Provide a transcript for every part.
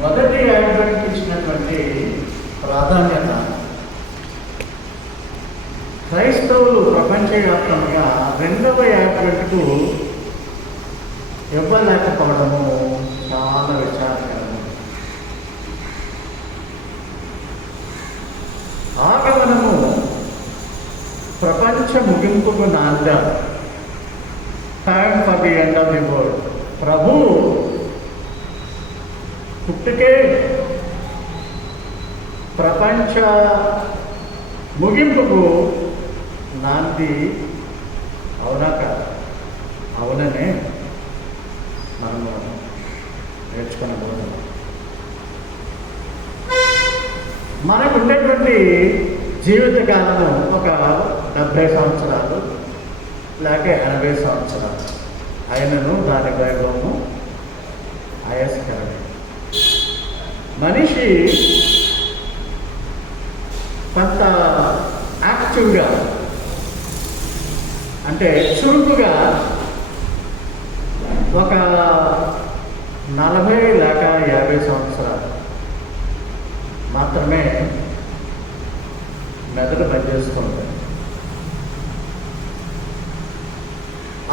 మొదటి యాడ్వెంట్కి ఇచ్చినటువంటి ప్రాధాన్యత క్రైస్తవులు ప్రపంచవ్యాప్తంగా రెండవ యాడ్వెంట్కు ఇవ్వలేకపోవడము చాలా విచారకరం. ఆగమనము ప్రపంచ ముగింపుకు నాంది. Time for the end of the world. ప్రభు పుట్టుకే ప్రపంచ ముగింపుకు నాంది. అవునా కాదు? అవుననే మనము నేర్చుకునబోతున్నాం. మనకు ఉండేటువంటి జీవితకాలము ఒక 70 సంవత్సరాలు లేక 80 సంవత్సరాలు అయినను దాని వైభవము ఆయాసకరమే. మనిషి కొంత యాక్టివ్గా అంటే చురుకుగా ఒక 40 లేక 50 సంవత్సరాలు మాత్రమే మెదడు పనిచేసుకుంటుంది.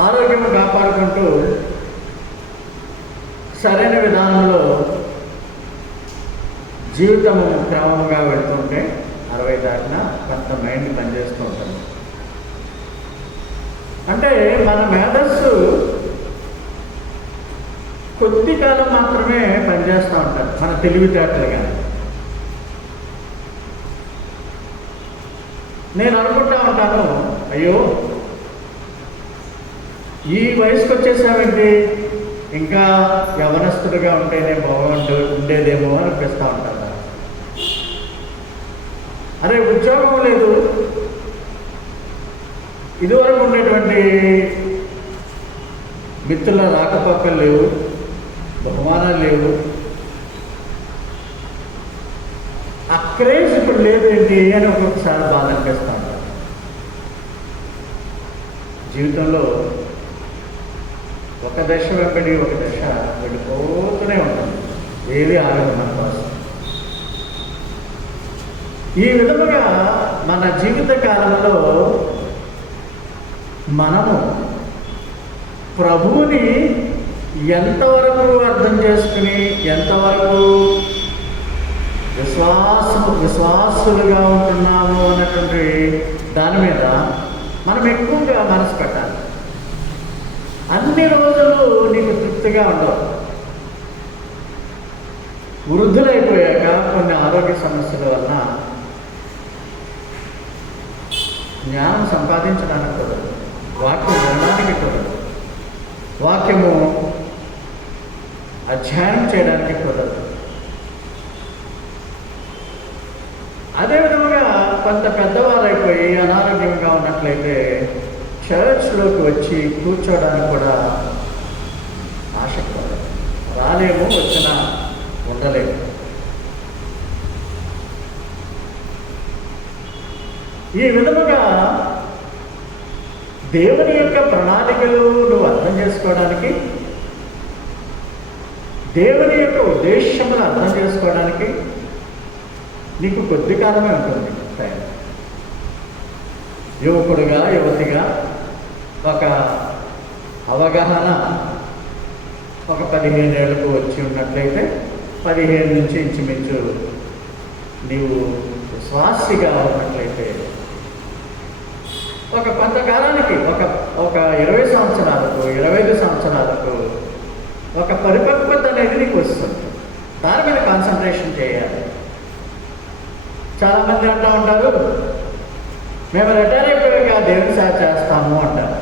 ఆరోగ్యం కాపాడుకుంటూ సరైన విధానంలో జీవితం క్రమంగా వెళ్తుంటే 60 దాటినా కొంత మైండ్ పనిచేస్తూ ఉంటుంది. అంటే మన మేధస్సు కొద్ది కాలం మాత్రమే పనిచేస్తూ ఉంటారు. మన తెలివితేటలు కానీ. నేను అనుకుంటా ఉంటాను, అయ్యో ఈ వయసుకు వచ్చేసామండి, ఇంకా యవనస్తుడిగా ఉంటేనే ఉండేదేమో అనిపిస్తూ ఉంటాను. అరే ఉద్యోగం లేదు, ఇదివరకు ఉండేటువంటి మిత్రుల రాకపోకలు లేవు, బహుమానాలు లేవు, ఆ క్రేజ్ ఇప్పుడు లేదేంటి అని ఒక్కొక్కసారి బాధ అనిపిస్తూ ఉంటాను. జీవితంలో ఒక దశ వెంబడి ఒక దశ వెళ్ళిపోతూనే ఉంటుంది. ఏది ఆగదు మన కోసం. ఈ విధముగా మన జీవిత కాలంలో మనము ప్రభువుని ఎంతవరకు అర్థం చేసుకుని ఎంతవరకు విశ్వాసులుగా ఉంటున్నాము అన్నటువంటి దాని మీద మనం ఎక్కువగా మనసు పెట్టాలి. అన్ని రోజులు నీకు తృప్తిగా ఉండవు. వృద్ధులైపోయాక కొన్ని ఆరోగ్య సమస్యల వలన జ్ఞానం సంపాదించడానికి కుదరదు, వాక్యం వినడానికి కుదరదు, వాక్యము అధ్యయనం చేయడానికి కుదరదు. అదేవిధంగా కొంత పెద్దవారైపోయి అనారోగ్యంగా ఉన్నట్లయితే చర్చ్లోకి వచ్చి కూర్చోవడానికి కూడా ఆసక్తి ఉండదు. రాలేము, వచ్చినా ఉండలేము. ఈ విధముగా దేవుని యొక్క ప్రణాళికలు నువ్వు అర్థం చేసుకోవడానికి, దేవుని యొక్క ఉద్దేశములు అర్థం చేసుకోవడానికి నీకు కొద్ది కాలమే ఉంటుంది టైం. యువకుడుగా యువతిగా ఒక అవగాహన ఒక 15 ఏళ్ళకు వచ్చి ఉన్నట్లయితే 15 నుంచి ఇంచుమించు నీవు విశ్వాసిగా ఉన్నట్లయితే ఒక కొంతకాలానికి ఒక 20 సంవత్సరాలకు 25 సంవత్సరాలకు ఒక పరిపక్వత అనేది నీకు వస్తుంది. దాని మీద కాన్సన్ట్రేషన్ చేయాలి. చాలామంది అంటూ ఉంటారు, మేము రిటైర్ అయిపోయాక దేవుని సేవ చేస్తాము అంటారు.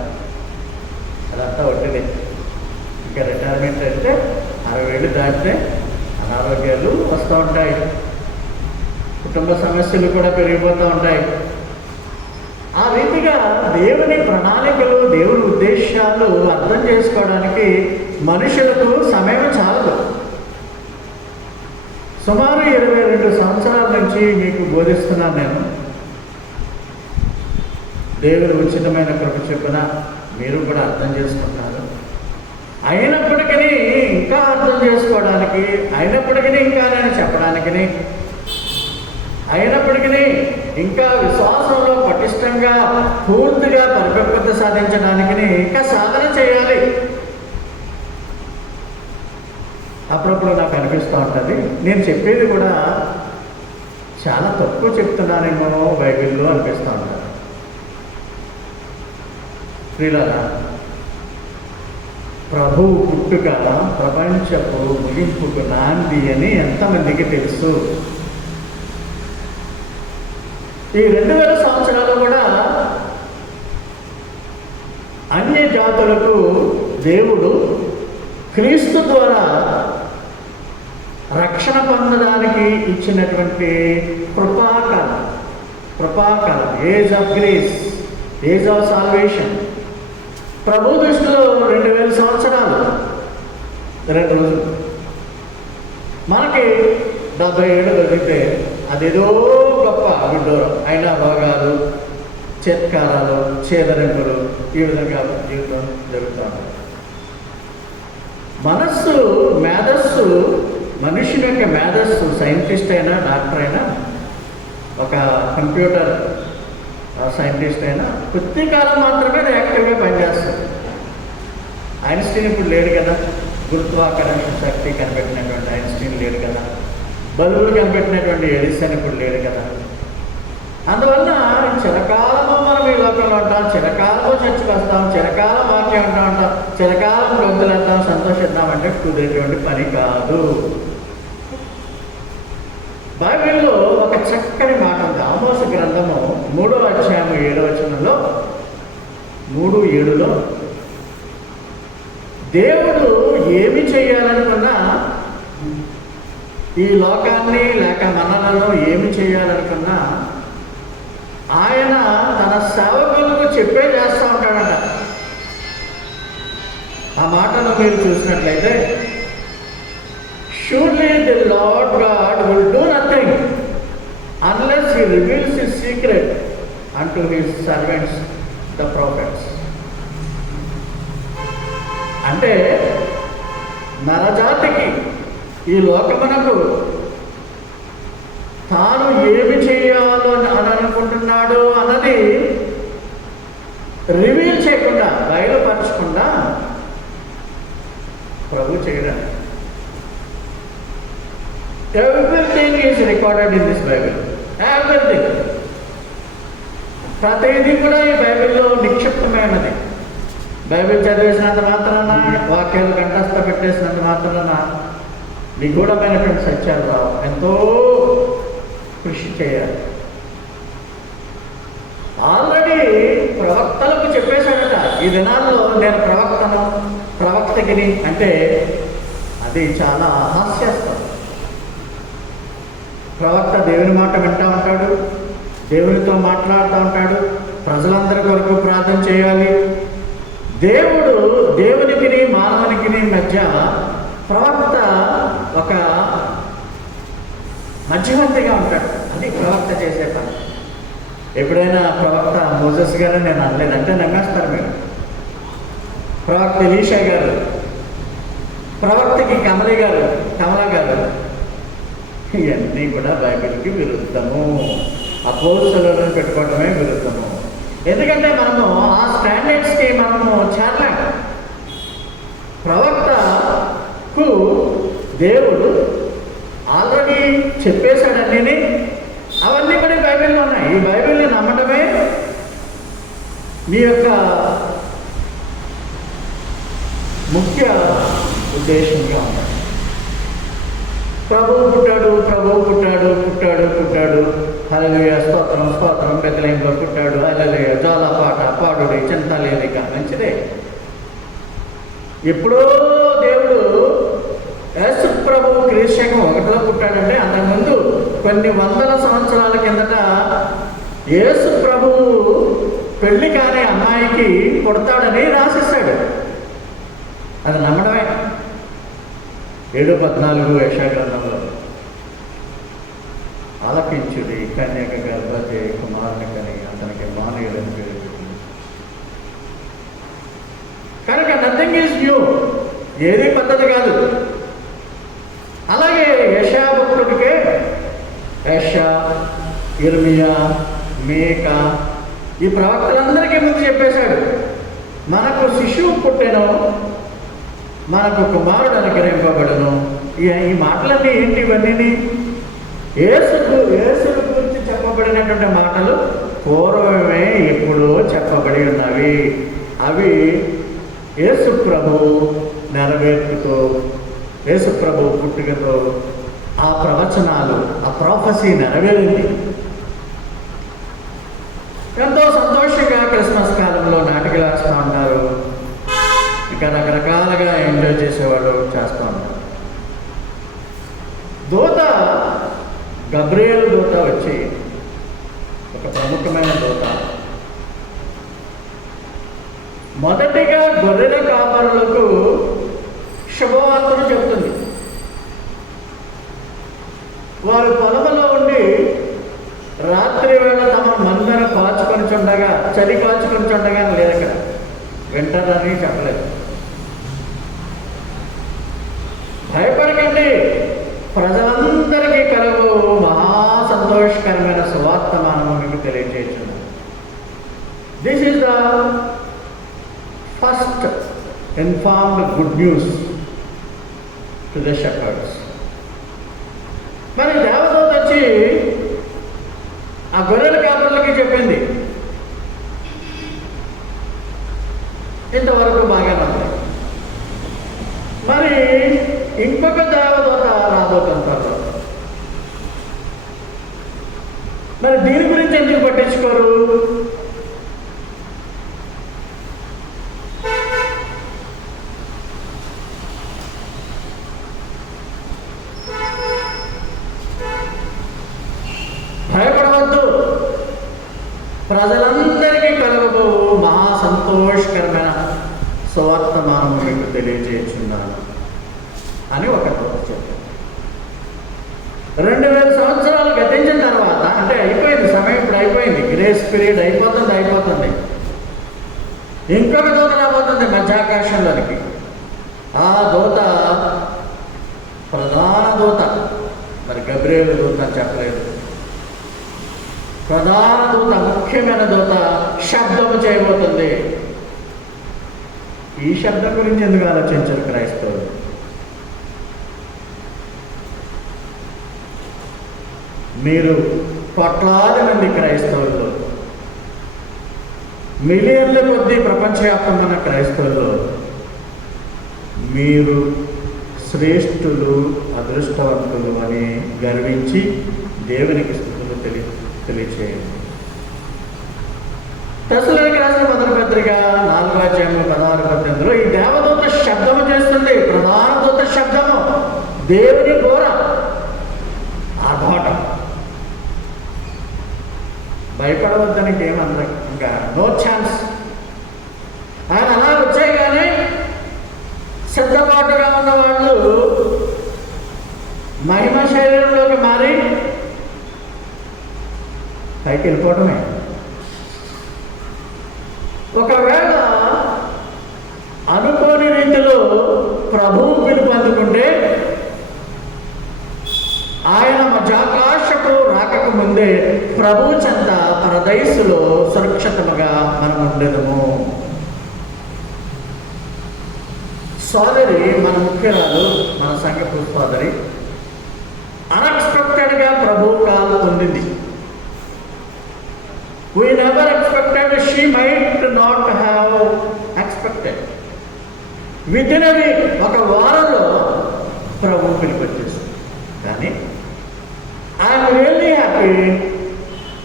అదంతా ఒట్టిదే. ఇంకా రిటైర్మెంట్ అంటే 60 ఏళ్ళు దాటితే అనారోగ్యాలు వస్తూ ఉంటాయి, కుటుంబ సమస్యలు కూడా పెరిగిపోతూ ఉంటాయి. ఆ రీతిగా దేవుని ప్రణాళికలు, దేవుని ఉద్దేశాలు అర్థం చేసుకోవడానికి మనుషులకు సమయం చాలదు. సుమారు 22 సంవత్సరాల నుంచి మీకు బోధిస్తున్నాను నేను. దేవుని ఉచితమైన కృప చొప్పున మీరు కూడా అర్థం చేసుకుంటున్నారు. అయినప్పటికీ ఇంకా అర్థం చేసుకోవడానికి, అయినప్పటికీ ఇంకా నేను చెప్పడానికి, అయినప్పటికీ ఇంకా విశ్వాసంలో పటిష్టంగా పూర్తిగా పరిపక్వత సాధించడానికి ఇంకా సాధన చేయాలి. అప్పుడప్పుడు నాకు అనిపిస్తూ ఉంటుంది, నేను చెప్పేది కూడా చాలా తక్కువ చెప్తున్నానేమో బైబిల్లో అనిపిస్తూ ఉంటాను. ప్రియులారా, ప్రభువు పుట్టుక ప్రపంచపు ముగింపుకు నాంది అని ఎంతమందికి తెలుసు? ఈ 2000 సంవత్సరాలు కూడా అన్య జాతులకు దేవుడు క్రీస్తు ద్వారా రక్షణ పొందడానికి ఇచ్చినటువంటి కృపాకాలం, age of grace, age of salvation. ప్రభు దృష్టిలో 2000 సంవత్సరాలు 2 రోజులు. మనకి 70 ఏళ్ళు జరిగితే అదేదో గొప్ప విడ్డూరం, అయినా భోగాలు, చేత్కారాలు, చేదరింపులు, ఈ విధంగా జీవితం జరుగుతూ ఉంటుంది. మేధస్సు, మనుషుని యొక్క మేధస్సు, సైంటిస్ట్ అయినా, డాక్టర్ అయినా, ఒక కంప్యూటర్ సైంటిస్ట్ అయినా కొద్ది కాలం మాత్రమే యాక్టివ్గా పనిచేస్తుంది. ఐన్స్టీన్ ఇప్పుడు లేడు కదా, గురుత్వాకర్షణ శక్తి కనిపెట్టినటువంటి ఐన్స్టీన్ లేడు కదా, బల్బులు కనిపెట్టినటువంటి ఎడిసన్ ఇప్పుడు లేడు కదా. అందువల్ల చిరకాలము మనం ఈ లోకంలో ఉంటాం, చిరకాలము చర్చకు వస్తాం, చిరకాలం వాక్యం అంటూ ఉంటాం, చిరకాలం గొంతులేద్దాం, సంతోషిద్దామంటే కుదిరేటువంటి పని కాదు. బైబిల్లో ఒక చక్కని మాట ఉంది. ఆమోసు గ్రంథము 3వ అధ్యాయము 7వ వచనంలో, 3:7లో దేవుడు ఏమి చేయాలనుకున్నా, ఈ లోకాన్ని లేక మనలను ఏమి చేయాలనుకున్నా ఆయన తన సేవకులకు చెప్పే చేస్తూ ఉంటాడంట. ఆ మాటను మీరు చూసినట్లయితే, surely the Lord God will do nothing unless he reveals his secret unto his servants the prophets. అంటే నరజాతికి, ఈ లోకమునకు తాను ఏమి చేయాలో అని అనుకుంటున్నాడు అన్నది రివీల్ చేయకుండా, బయలుపరచకుండా ప్రభు చేయడం. Everything is recorded in this Bible. Everything, ప్రతిదీ కూడా ఈ బైబిల్లో నిక్షిప్తమైనది. బైబిల్ చదివేసినంత మాత్రాన, వాక్యాలు కంఠస్థ పెట్టేసినంత మాత్రాన నిగూఢమైనటువంటి సత్యాలు రావు. ఎంతో కృషి చేయాలి. ఆల్రెడీ ప్రవక్తలకు చెప్పేశాడట, ఈ దినాల్లో నేను ప్రవక్తగిని అంటే అది చాలా హాస్యాస్పదం. ప్రవక్త దేవుని మాట వింటూ ఉంటాడు, దేవునితో మాట్లాడుతూ ఉంటాడు, ప్రజలందరి కొరకు ప్రార్థన చేయాలి. దేవునికి మానవునికి మధ్య ప్రవక్త ఒక మధ్యవర్తిగా ఉంటాడు. అది ప్రవక్త చేసే పని. ఎప్పుడైనా ప్రవక్త మోసెస్ గారు నేను అనలేదు అంటే నమ్మేస్తారు మీరు. ప్రవక్త ఎలీషా గారు, ప్రవక్తకి కమలా గారు, ఇవన్నీ కూడా బైబిల్కి విరుద్ధము. అపోస్తలులను పెట్టుకోవడమే విరుద్ధము. ఎందుకంటే మనము ఆ స్టాండర్డ్స్కి మనము చేరలేము. ప్రవక్తకు దేవుడు ఆల్రెడీ చెప్పేశాడన్నీ, అవన్నీ కూడా బైబిల్లో ఉన్నాయి. ఈ బైబిల్ని నమ్మటమే మీ యొక్క ముఖ్య ఉద్దేశంగా ఉంది. ప్రభువు పుట్టాడు, హల్లెలూయా, స్తోత్రం, బెత్లెహేములో పుట్టాడు, హల్లెలూయా, జోలపాట పాడుడి, చింత లేదిక, మంచిదే. ఎప్పుడో దేవుడు యేసు ప్రభువు క్రీస్తు 1లో పుట్టాడంటే, అంతకుముందు కొన్ని వందల సంవత్సరాల కిందట యేసు ప్రభువు పెళ్లి కాని అమ్మాయికి పుడతాడని రాసిస్తాడు. అది నమ్మడమే. 7:14 యెషయా గ్రంథంలో, ఆలకించుడి, కన్యక గర్భవతి కుమారుని కని అతనికి ఇమ్మానుయేలని పేరు పెట్టింది. కనుక నథింగ్ ఈజ్ న్యూ. ఏది పద్ధతి కాదు. అలాగే యెషయా భక్తుడికే యెషయా, ఇర్మియా, మీకా ఈ ప్రవక్తలందరికీ ముందు చెప్పేశాడు, మనకు శిశువు పుట్టెను, మనకు కుమారుడు అనుగ్రహింపబడును. ఈ మాటలన్నీ ఏంటి? ఇవన్నీ యేసుడు గురించి చెప్పబడినటువంటి మాటలు పూర్వమే ఎప్పుడో చెప్పబడి ఉన్నవి. అవి యేసు ప్రభు నెరవేర్పుతో, యేసు ప్రభు పుట్టుకతో ఆ ప్రవచనాలు, ఆ ప్రాఫెసీ నెరవేరింది. ఎంతో సంతోషంగా క్రిస్మస్ కాలంలో నాటికలు వేస్తూ ఉంటారు, ఇంకా రకరకాలుగా ఎంజాయ్ చేసేవాళ్ళు చేస్తూ ఉంటారు. దూత గబ్రియేలు దూత వచ్చి, ఒక ప్రముఖమైన దూత, మొదటిగా గొర్రెల కాపరులకు శుభవార్తను చెబుతుంది. వారు పొలములో ఉండి రాత్రి వేళ తమ మందను కాచుకొని చుండగా, చలి కాచుకొని చుండగా లేదు, అక్కడ వింటారని చెప్పలేదు. భయపడకండి, ప్రజలందరికీ కలుగు మహా సంతోషకరమైన సువార్తమానము మీకు తెలియజేస్తున్నాను. This is the first informed good news to the shepherd's. మరి దేవదూత వచ్చి ఆ గొర్రెల కాపరులకి చెప్పింది. ఇంతవరకు బాగానే ఉంది. మరి ఇంకొక దేవదూత రాబోతుంటారు. మరి దీని గురించి ఎందుకు పట్టించుకోరు? భయపడవద్దు, ప్రజలందరికీ కలగబో మహా సంతోషకరమైన సువార్తమానము మీకు తెలియజేస్తున్నాను అని ఒక దూత చెప్పారు. 2000 సంవత్సరాలు గతించిన తర్వాత, అంటే అయిపోయింది సమయం, ఇప్పుడు అయిపోయింది, గ్రేస్ పీరియడ్ అయిపోతుంది. ఇంకొక దూత రాబోతుంది మధ్యాకాశంలోనికి. ఆ దూత ప్రధాన దూత, మరి గబ్రియేలు దూత అని చెప్పలేదు. ప్రధాన దూత, ముఖ్యమైన దూత శబ్దము చేయబోతుంది. ఈ శబ్దం గురించి ఎందుకు ఆలోచించరు క్రైస్తవులు? మీరు కోట్లాది మంది క్రైస్తవులు, మిలియన్ల కొద్దీ ప్రపంచవ్యాప్తమైన క్రైస్తవులు, మీరు శ్రేష్ఠులు, అదృష్టవంతులు అని గర్వించి దేవునికి స్తుతులు తెలియచేయండి. తెస్సలోనికీ రాసిన మొదటి పత్రిక 4:16-18 ఈ దేవదూత శబ్దము చేస్తుంది. ప్రధాన దూత శబ్దము, దేవుని ఘోర ఆర్భాటం. భయపడవద్దానికి ఏమన్నా, ఇంకా నో ఛాన్స్. ఆయన అలా వచ్చాయి కానీ సిద్ధపాటుగా ఉన్న వాళ్ళు మహిమ శరీరంలోకి మారి పైకి వెళ్ళిపోవటమే. ఒకవేళ అనుకోని రీతిలో ప్రభువు పిలుపు అందుకుంటే, ఆయన మధ్యాకాశపు రాకకు ముందే ప్రభు చెంత పరదైసులో సురక్షితముగా మనం ఉండేదము. సోదరి, మన ముఖ్యరాలు, మన సంఘపు సోదరి అన్ఎక్స్పెక్టెడ్గా ప్రభు కాలు పొందింది. We never expected, she might not have expected. Within a week, ఒక వారంలో ప్రభు పిలిపించేస్తుంది. కానీ I'm really happy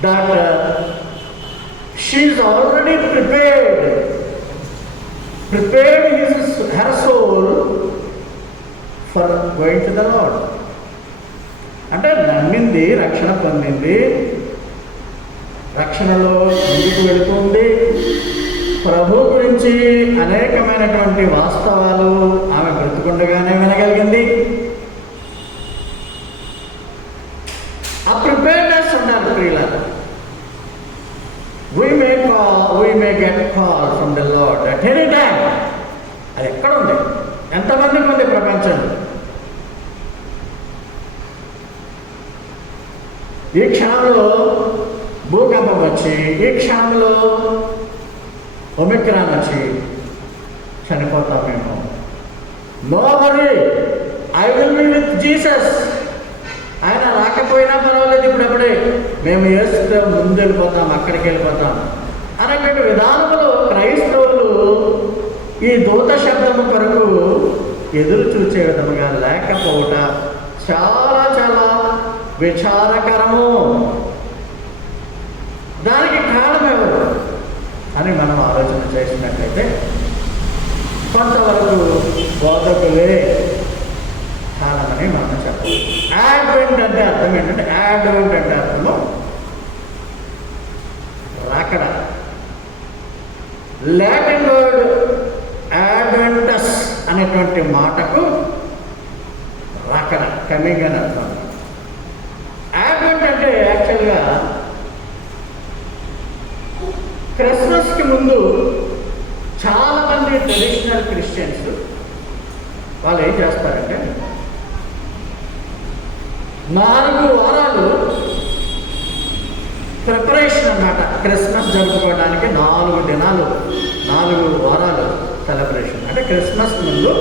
that she is already prepared her soul for going to the Lord. అంటే నమ్మింది, రక్షణ పొందింది, రక్షణలో ముందుకు వెళుతుంది. ప్రభు గురించి అనేకమైనటువంటి వాస్తవాలు ఆమె బ్రతుకుండగానే వినగలిగింది. ఆ ప్రిపేర్నెస్ ఉండాలి ప్రియులారా. we may get call from the Lord at any time. అది ఎక్కడ ఉంది? ఎంతమందికి ఉంది ప్రపంచంలో? ఈ క్షణంలో భూకంపం వచ్చి, ఈ క్షణంలో ఒమిక్రాన్ వచ్చి చనిపోతాం మేము. No worry, I will be with Jesus. ఆయన రాకపోయినా పర్వాలేదు, ఇప్పుడప్పుడే మేము యేసుతో ముందు వెళ్ళిపోతాం, అక్కడికి వెళ్ళిపోతాం అనేటువంటి విధానంలో క్రైస్తవులు ఈ దూత శబ్దము కొరకు ఎదురు చూసే విధముగా లేకపోవట చాలా చాలా విచారకరము. దానికి కారణం ఎవరు అని మనం ఆలోచన చేసినట్లయితే కొంతవరకు బోధకులే కారణమని మనం చెప్పాలి. యాడ్వెంట్ అంటే అర్థం ఏంటంటే, యాడ్వెంట్ అంటే అర్థము రాకడ. లాటిన్ వర్డ్ యాడ్వెంటస్ అనేటువంటి మాటకు రాకడ, కమింగ్ అని అర్థం. యాడ్వెంట్ అంటే యాక్చువల్గా క్రిస్మస్కి ముందు చాలామంది ట్రెడిషనల్ క్రిస్టియన్స్ వాళ్ళు ఏం చేస్తారంటే 4 వారాలు ప్రిపరేషన్ అన్నమాట. క్రిస్మస్ జరుపుకోవడానికి 4 దినాలు, 4 వారాలు సెలబ్రేషన్. అంటే క్రిస్మస్ ముందు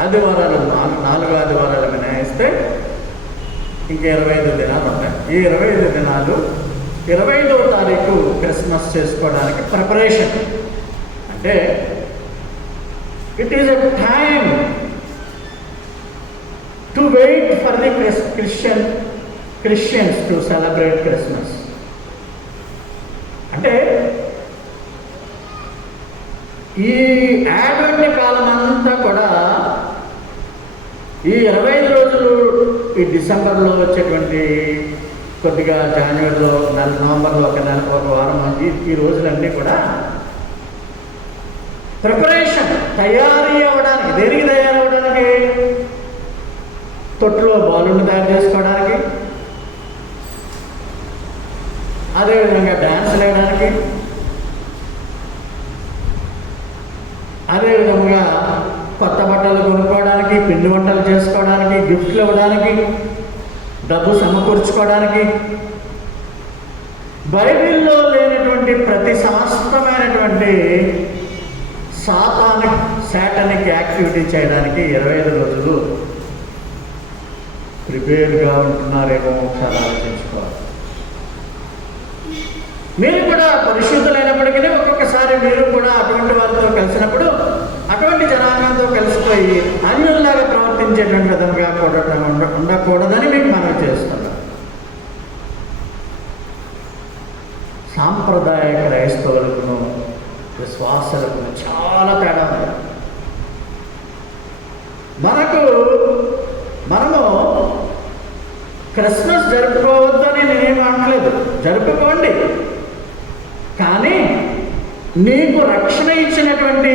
ఆదివారాలు 4 ఆదివారాలు మినహాయిస్తే ఇంక 25 దినాలు ఉన్నాయి. ఈ 25 దినాలు 25వ తారీఖు క్రిస్మస్ చేసుకోవడానికి ప్రిపరేషన్. అంటే it is a time to wait for the Christians to celebrate Christmas. అంటే ఈ యాడ్వెంట్ కాలం అంతా కూడా ఈ 25 రోజులు, ఈ డిసెంబర్లో వచ్చేటువంటి కొద్దిగా జనవరిలో, నవంబర్లో ఒక వారం, ఈ రోజులన్నీ కూడా ప్రిపరేషన్, తయారీ అవ్వడానికి. దేనికి తయారవడానికి? తొట్టులో బాలుని తయారు చేసుకోవడానికి, అదేవిధంగా డ్యాన్స్ వేయడానికి, అదేవిధంగా కొత్త బట్టలు కొనుక్కోవడానికి, పిండి వంటలు చేసుకోవడానికి, గిఫ్ట్లు ఇవ్వడానికి, డబ్బు సమకూర్చుకోవడానికి, బైబిల్లో లేనటువంటి ప్రతి సమస్తమైనటువంటి సాటానిక్ యాక్టివిటీ చేయడానికి 25 రోజులు ప్రిపేర్గా ఉంటున్నారేమో ఒకసారి ఆలోచించుకోవాలి. మీరు కూడా పరిశుద్ధులైనప్పటికీ ఒక్కొక్కసారి మీరు కూడా అటువంటి వారితో కలిసినప్పుడు అటువంటి జనాంగంతో కలిసిపోయి అన్యుల్లాగా ప్రవర్తించేటువంటి విధంగా కూడా ఉండకూడదని మీకు మనం చేస్తున్నాం. సాంప్రదాయ క్రైస్తవులకు విశ్వాసాలకు చాలా తేడా ఉంది. మనము క్రిస్మస్ జరుపుకోవద్దని నేనేం అనట్లేదు, జరుపుకోండి. కానీ నీకు రక్షణ ఇచ్చినటువంటి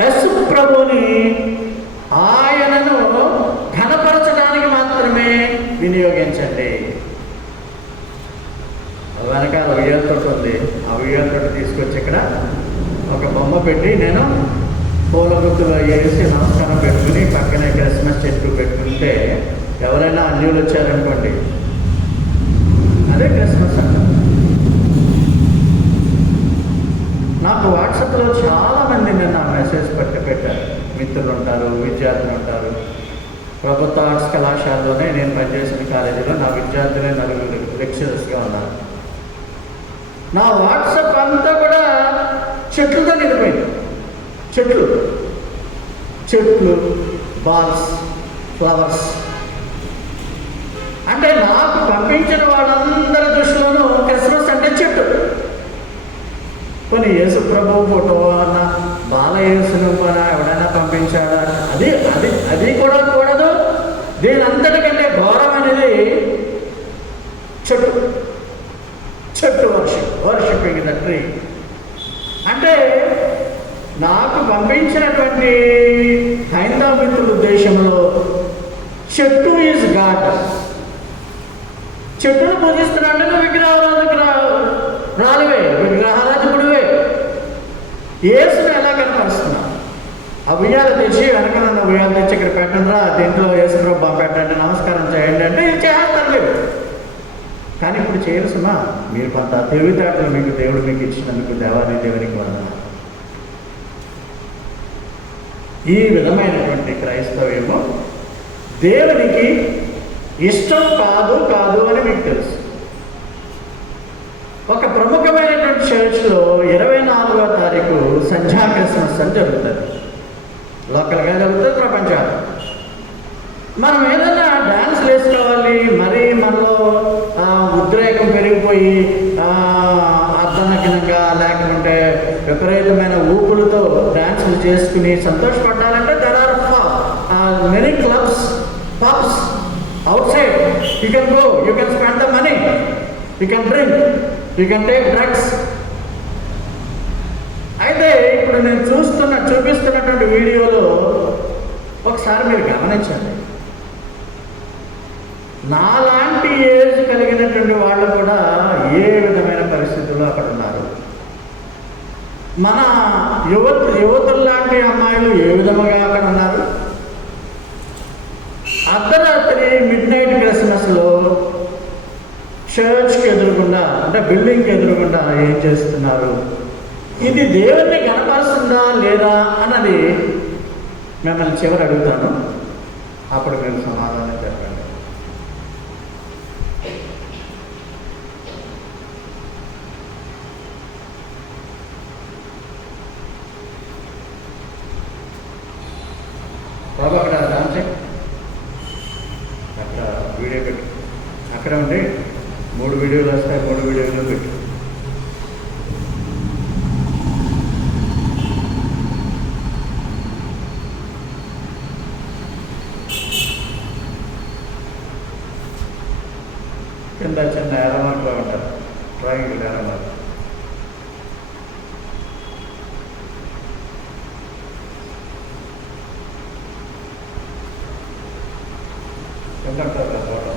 యేసు ప్రభుని, ఆయనను ఘనపరచడానికి మాత్రమే వినియోగించండి. వెనకాల ఉయ్యాలతోటి ఉంది, ఆ ఉయ్యాలతోటి తీసుకొచ్చి ఇక్కడ ఒక బొమ్మ పెట్టి నేను పూల గుర్తులు వేసి నమస్కారం పెట్టుకుని పక్కనే క్రిస్మస్ చెట్టు పెట్టుకుంటే ఎవరైనా అన్యులు వచ్చారనుకోండి, అదే క్రిస్మస్ అంటారు. నాకు వాట్సాప్లో చాలామంది నిన్న మెసేజ్ పెట్టారు. మిత్రులు ఉంటారు, విద్యార్థులు ఉంటారు. ప్రభుత్వ ఆర్ట్స్ కళాశాలలోనే నేను పనిచేసిన కాలేజీలో నా విద్యార్థులే 4 లెక్చరర్స్గా ఉన్నారు. నా వాట్సాప్ అంతా కూడా చెట్లతో నిండిపోయింది. చెట్లు, బాల్స్, ఫ్లవర్స్. అంటే నాకు పంపించిన వాళ్ళందరి దృష్టిలోనూ క్రిస్మస్ అంటే చెట్టు. కొన్ని యేసు ప్రభు ఫోటో అన్న, బాలయేసును ఎవడైనా పంపించాడా? అది కూడా కూడదు. దీని అంతటికంటే ఘోరం అనేది చెట్టు వర్షిపింగ్ ద ట్రీ. అంటే నాకు పంపించినటువంటి హైందవ మిత్రుల ఉద్దేశంలో చెట్టు ఈజ్ గాడ్. చెట్టును పూజిస్తున్నాడు, విగ్రహారాధకుడివే. యేసును ఎలా కనపరుస్తున్నావు? ఆ ఉయ్యాల తెచ్చి వెనకనున్న ఉయ్యాల తెచ్చి ఇక్కడ పెట్టండిరా, దీంట్లో యేసుప్రభు బొమ్మ పెట్టండి, నమస్కారం చేయండి అంటే ఇది చేస్తారు మీరు. కానీ ఇప్పుడు చేయరు సుమా. మీరు కొంత తెలివితేటలు మీకు దేవుడు మీకు ఇచ్చినందుకు దేవునికి వందనాలు. ఈ విధమైనటువంటి క్రైస్తవ్యము దేవునికి ఇష్టం కాదు అని మీకు తెలుసు. ఒక ప్రముఖమైనటువంటి చర్చ్లో 24వ తారీఖు సంధ్యా క్రిస్మస్ అని జరుగుతుంది. లోకల్గా జరుగుతుంది, ప్రపంచాలు. మనం ఏదైనా డ్యాన్స్లు వేసుకోవాలి, మరీ మనలో ఉద్రేకం పెరిగిపోయి అర్ధనగ్నంగా లేకుంటే విపరీతమైన ఊపులతో డ్యాన్సులు చేసుకుని సంతోషపడాలంటే there are many clubs, pubs outside. You can go, you can spend the money, you can drink, you can take drugs. అయితే ఇప్పుడు నేను చూపిస్తున్నటువంటి వీడియోలో ఒకసారి మీరు గమనించండి. నాలాంటి ఏజ్ కలిగినటువంటి వాళ్ళు కూడా ఏ విధమైన పరిస్థితుల్లో అక్కడ ఉన్నారు. మన యువతుల్లాంటి అమ్మాయిలు ఏ విధముగా అక్కడ ఉన్నారు. అర్ధరాత్రి మిడ్నైట్ క్రిస్మస్లో చర్చ్కి ఎదురుగుండా అంటే బిల్డింగ్కి ఎదురుగుండా ఏం చేస్తున్నారు, ఇది దేవుణ్ణి కనపరుస్తుందా లేదా అన్నది మిమ్మల్ని చివరి అడుగుతాను. అప్పుడు మీరు సమాధానం చెప్పండి. బాబు అక్కడ డాన్స్ అక్కడ వీడియో పెట్టు, అక్కడ ఉండి 3 వీడియోలు వస్తాయి, 3 వీడియోలు పెట్టు. కింద చిన్న ఎరమార్కులో ఉంటారు, డ్రాయింగ్ ఎరమార్కు. కింద ఉంటారు కదా photo.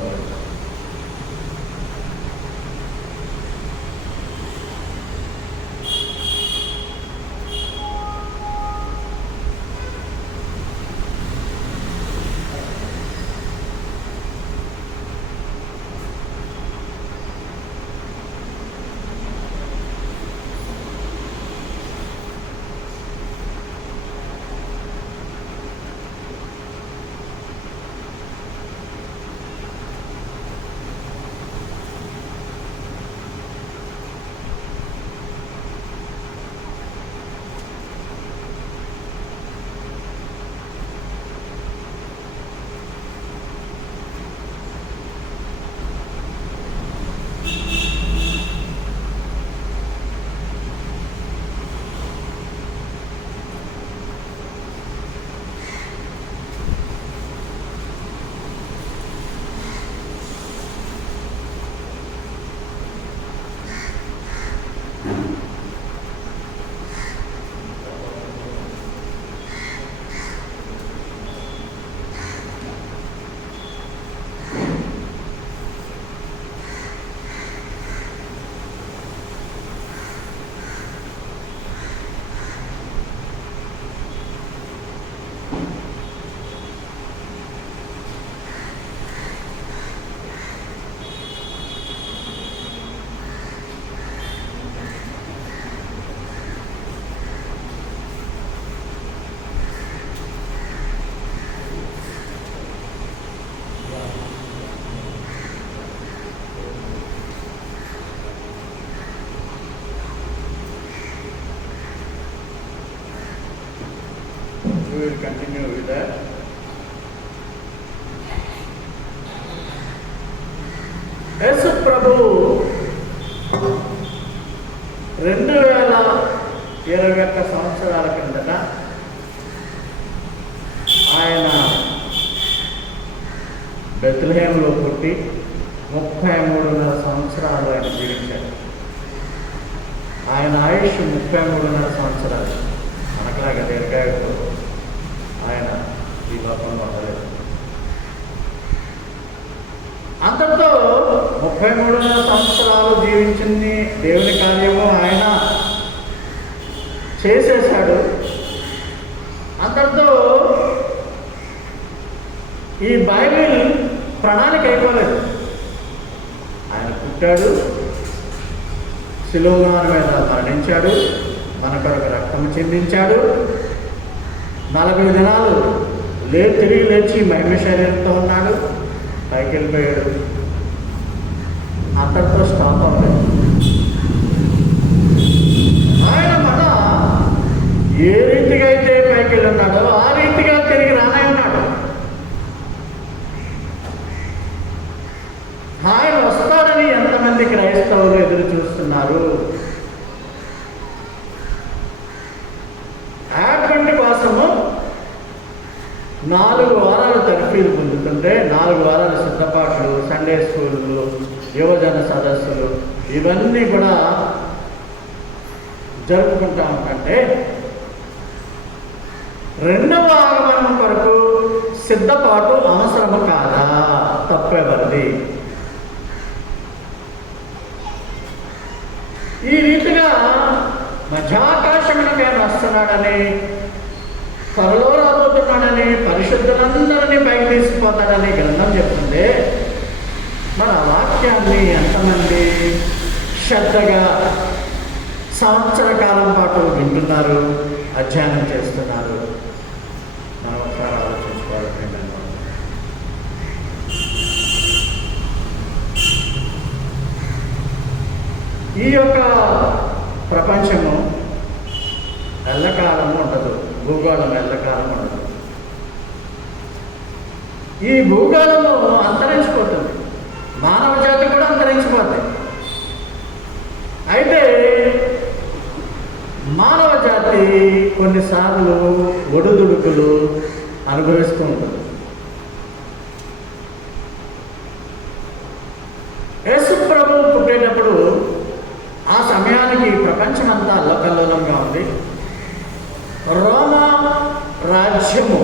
We will continue with that. యేసు ప్రభు 2021 సంవత్సరాల కిందట ఆయన బెత్లెహేములో పుట్టి 33.5 సంవత్సరాలు ఆయన జీవించారు. ఆయన ఆయుష్ 33.5 సంవత్సరాలు. మనకులాగా దీర్ఘాయుడు ఆయన ఈ లోకంలో ఉండలేదు. అంతటితో 33.5 సంవత్సరాలు జీవించింది దేవుని కార్యము ఆయన చేసేశాడు. అంతటితో ఈ బైబిల్ ప్రణాళిక అయిపోలేదు. ఆయన పుట్టాడు, శిలువ మీద మరణించాడు, మన కొరకు రక్తము చిందించాడు, 40 దినాలు తిరిగి లేచి మహిమ శరీరంతో ఉన్నాడు, పైకి వెళ్ళిపోయాడు. అంతటితో స్టాప్ అవ్వలేదు. ఆయన మన ఏ రీతిగా అయితే పైకి వెళ్ళి ఉన్నాడో ఆ రీతిగా తిరిగి రానే ఉన్నాడు. ఆయన వస్తాడని ఎంతమంది క్రైస్తవులు ఎదురు చూస్తున్నారు. అడ్వెంట్ కోసము 4 వారాలు తరఫీలు పొందుతుంటే 4 వారాల సిద్ధపాట్లు, సండే స్కూళ్ళు, యువజన సదస్సులు ఇవన్నీ కూడా జరుపుకుంటా ఉంటే రెండవ ఆగమనం కొరకు సిద్ధపాటు అవసరము కాదా? తప్పెవరిది? ఈ రీతిగా మధ్యాకాశమునకు ఆయన వస్తున్నాడని, త్వరలో రాబోతున్నాడని, పరిశుద్ధులందరినీ పైకి తీసుకుపోతాడని గ్రంథం చెప్తుంది. మన వాక్యాన్ని ఎంతమంది శ్రద్ధగా సంవత్సర కాలం పాటు వింటున్నారు, అధ్యయనం చేస్తున్నారు? మనం ఒకసారి ఆలోచించుకోవాలి. ఈ యొక్క ప్రపంచము ఎల్లకాలము ఉండదు, భూగోళం ఎల్లకాలం ఉండదు. ఈ భూగోళము అంతరించిపోతుంది, మానవ జాతి కూడా అంతరించిపోతుంది. అయితే మానవ జాతి కొన్నిసార్లు ఒడుదుడుకులు అనుభవిస్తూ ఉంటుంది. యేసు ప్రభువు పుట్టేటప్పుడు ఆ సమయానికి ప్రపంచమంతా అల్లకల్లోలంగా ఉంది. రోమా రాజ్యము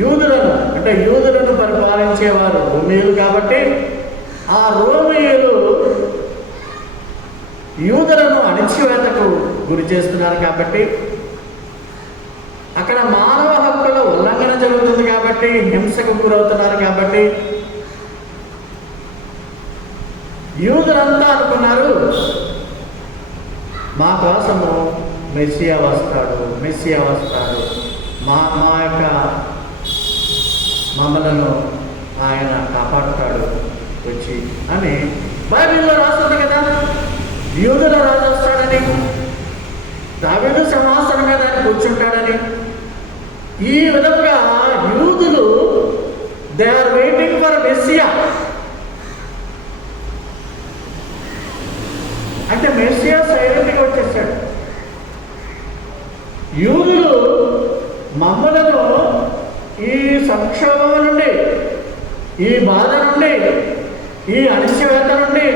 యూదులను పరిపాలించేవారు రోమీయులు కాబట్టి ఆ రోమీయులు యూదులను అణిచివేతకు గురి చేస్తున్నారు కాబట్టి, అక్కడ మానవ హక్కుల ఉల్లంఘన జరుగుతుంది కాబట్టి, హింసకు గురవుతున్నారు కాబట్టి యూదులంతా అనుకున్నారు మా కోసము మెస్సియా వస్తాడు, మా యొక్క మమ్మలను ఆయన కాపాడుతాడు వచ్చి అని బైబిల్లో రాస్తుంది కదా. యూదుల రాజు వస్తాడని, దావీదు సింహాసనం మీద ఆయన కూర్చుంటాడని. ఈ విధంగా యూదులు they are waiting for messiah. అంటే మెస్సియా సైలెంట్గా వచ్చేసాడు. యూదులు మమ్మలను ఈ సంక్షోభం నుండి, ఈ బాధ నుండి, ఈ అణిచివేత నుండి,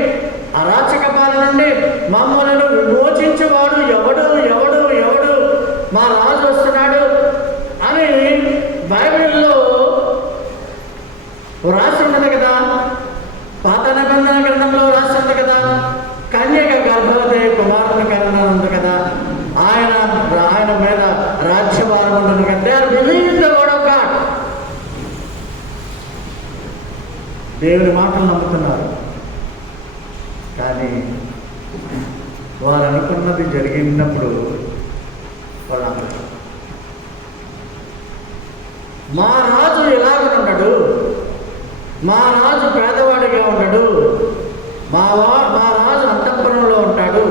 అరాచక పాలన నుండి మమ్మలను విమోచించేవాడు ఎవడు ఎవడు ఎవడు మా రాజు వస్తున్నాడు అని బైబిల్లో రాసి ఉన్నది కదా. పాత నిబంధన గ్రంథంలో రాసి ఉంది కదా. కన్యక గర్భవతి కుమారుని కన్నా ఉంది కదా. ఆయన మీద రాజ్యభారం ఉంటుంది కదా. They are believing the word of God. దేవుని మాటలు నమ్ముతున్నారు. కానీ వారు అనుకున్నది జరిగినప్పుడు వాళ్ళందరూ మా రాజు ఎలాగనున్నాడు, మా రాజు పేదవాడిగా ఉన్నాడు, మా రాజు అంతఃపురంలో ఉంటాడు,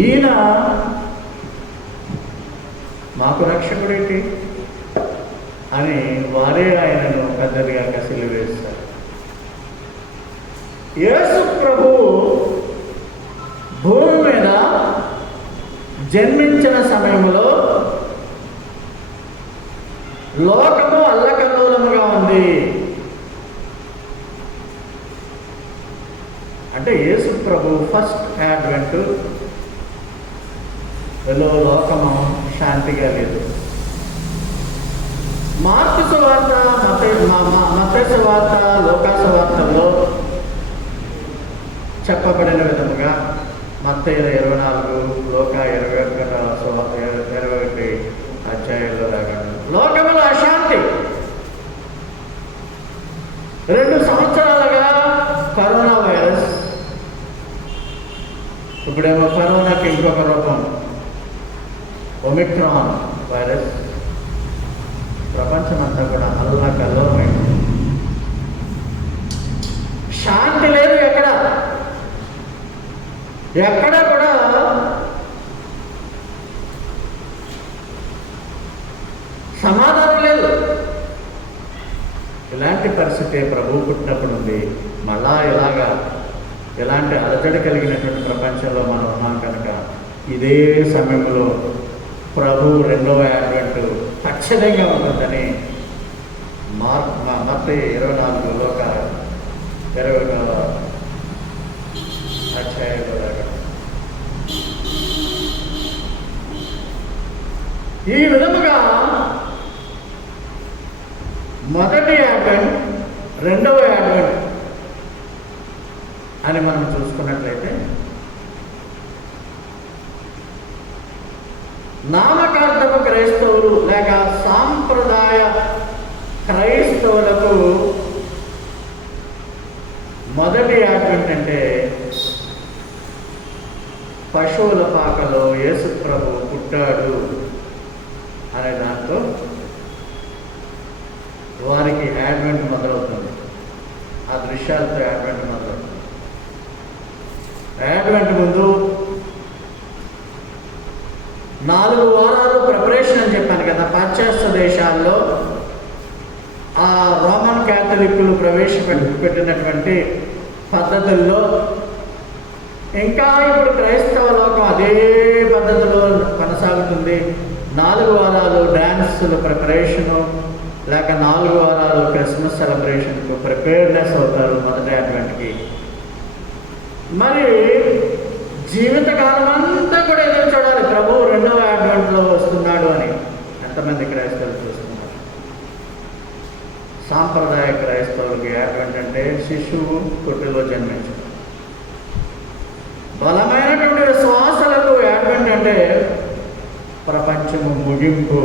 ఈయన మాకు రక్షకుడేంటి అని వారే ఆయనను పెద్దదిగా కసిలు వేస్తారు. యేసు ప్రభువు భూమి మీద జన్మించిన సమయంలో లోకము అల్లకల్లోలముగా ఉంది. అంటే యేసు ప్రభు ఫస్ట్ అడ్వెంట్ లోకము శాంతిగా లేదు. మార్కు సువార్త, మత్తయి సువార్త, లూకా సువార్తల్లో చెప్పబడిన విధముగా మత్తయి 24, లూకా 21 అధ్యాయంలో రాగలరు. లోకములో 2 సంవత్సరాలుగా కరోనా వైరస్, ఇప్పుడేమో కరోనాకి ఇంకొక రూపం ఒమిక్రాన్ వైరస్. ప్రపంచమంతా కూడా అల్లకల్లోలమైంది. శాంతి లేదు ఎక్కడ కూడా. సమాధానం లేదు. ఇలాంటి పరిస్థితి ప్రభు పుట్టినప్పుడు ఉంది. మళ్ళా ఇలాంటి అలజడి కలిగినటువంటి ప్రపంచంలో మనం ఉన్నాం కనుక ఇదే సమయంలో ప్రభు రెండవ అడ్వెంట్ ఖచ్చితంగా ఉంటుందని మత్తయి 24 21వ అధ్యాయంలో ఈ విధముగా మొదటి అడ్వెంట్, రెండవ అడ్వెంట్ అని మనం చూసుకున్నట్లయితే నామకార్థపు క్రైస్తవులు లేక సాంప్రదాయ క్రైస్తవులకు మొదటి అడ్వెంట్ అంటే పశువుల పాకలో యేసు ప్రభు పుట్టాడు అనే దాంతో వారికి అడ్వెంట్ మొదలవుతుంది. ఆ దృశ్యాలతో అడ్వెంట్ మొదలవుతుంది. అడ్వెంట్ ముందు 4 వారాలు ప్రిపరేషన్ అని చెప్పాను కదా. పాశ్చాత్య దేశాల్లో ఆ రోమన్ క్యాథలిక్లు ప్రవేశపెట్టినటువంటి పద్ధతుల్లో ఇంకా ఇప్పుడు క్రైస్తవ లోకం అదే పద్ధతిలో కొనసాగుతుంది. 4 వారాలు డ్యాన్సులు ప్రిపరేషను, లేక 4 వారాలు క్రిస్మస్ సెలబ్రేషన్కు ప్రిపేర్నెస్ అవుతారు మొదటి అడ్వెంట్కి. మరి జీవితకాలం అంతా కూడా ఎదురు చూడాలి ప్రభు రెండవ అడ్వెంట్లో వస్తున్నాడు అని. ఎంతమంది క్రైస్తవులు చూస్తున్నారు? సాంప్రదాయ క్రైస్తవులకి అడ్వెంట్ అంటే శిశువు తొట్టిలో జన్మించడం. బలమైనటువంటి విశ్వాసాలకు అడ్వెంట్ అంటే ప్రపంచము ముగింపు.